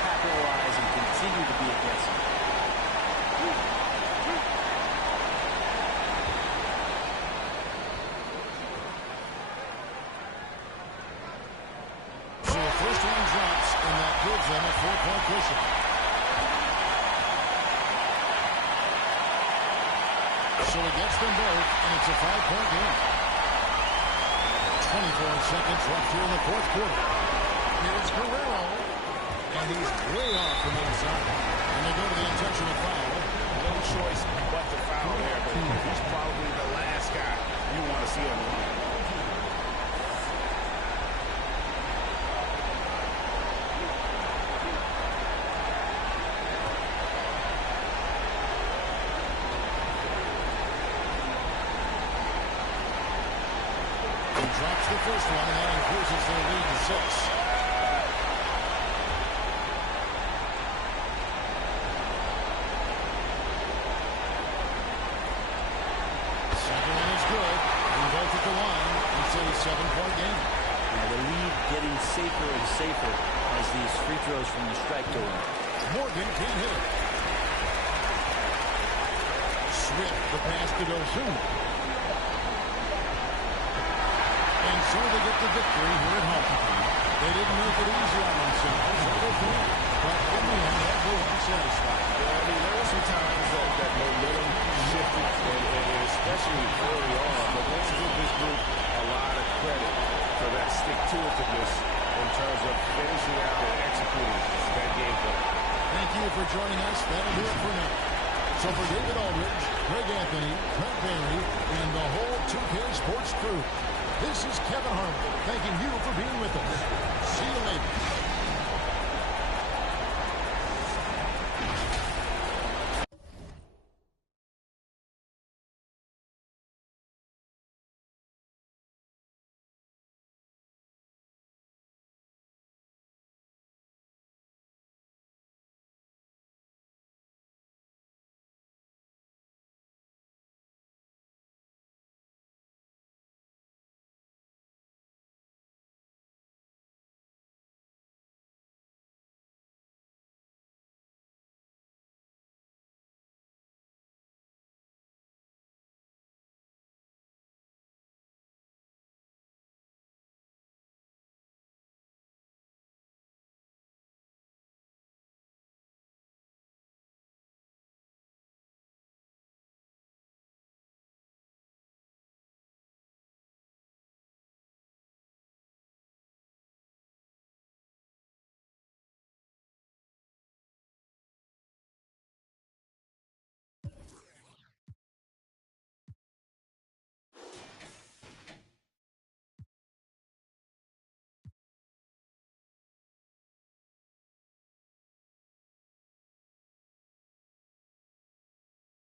capitalize, and continue to be aggressive. first one drops, and that gives them a 4-point cushion. So it gets them both, and it's a 5-point game. 24 seconds left here in the fourth quarter. Here's Guerrero, and he's way off from outside. And they go to the intentional foul. No choice but to foul there, but he's probably the last guy you want to see on the line. Drops the first one, and that increases their lead to 6. Second one is good. And both at the line. It's a 7-point game. The lead getting safer and safer as these free throws from the strike go in. Morgan can't hit it. Swift the pass to Dosunmu. And so they get the victory here at home. They didn't make it easy on themselves. But in the end, everyone's satisfied. Yeah, I mean, there were some times that momentum shifted, and especially early on. But let's give this group a lot of credit for that stick-to-itiveness in terms of finishing out and executing that game plan. Thank you for joining us. That'll do it for now. So for David Aldridge, Greg Anthony, Trent Barry, and the whole 2K Sports crew, this is Kevin Harlan, thanking you for being with us.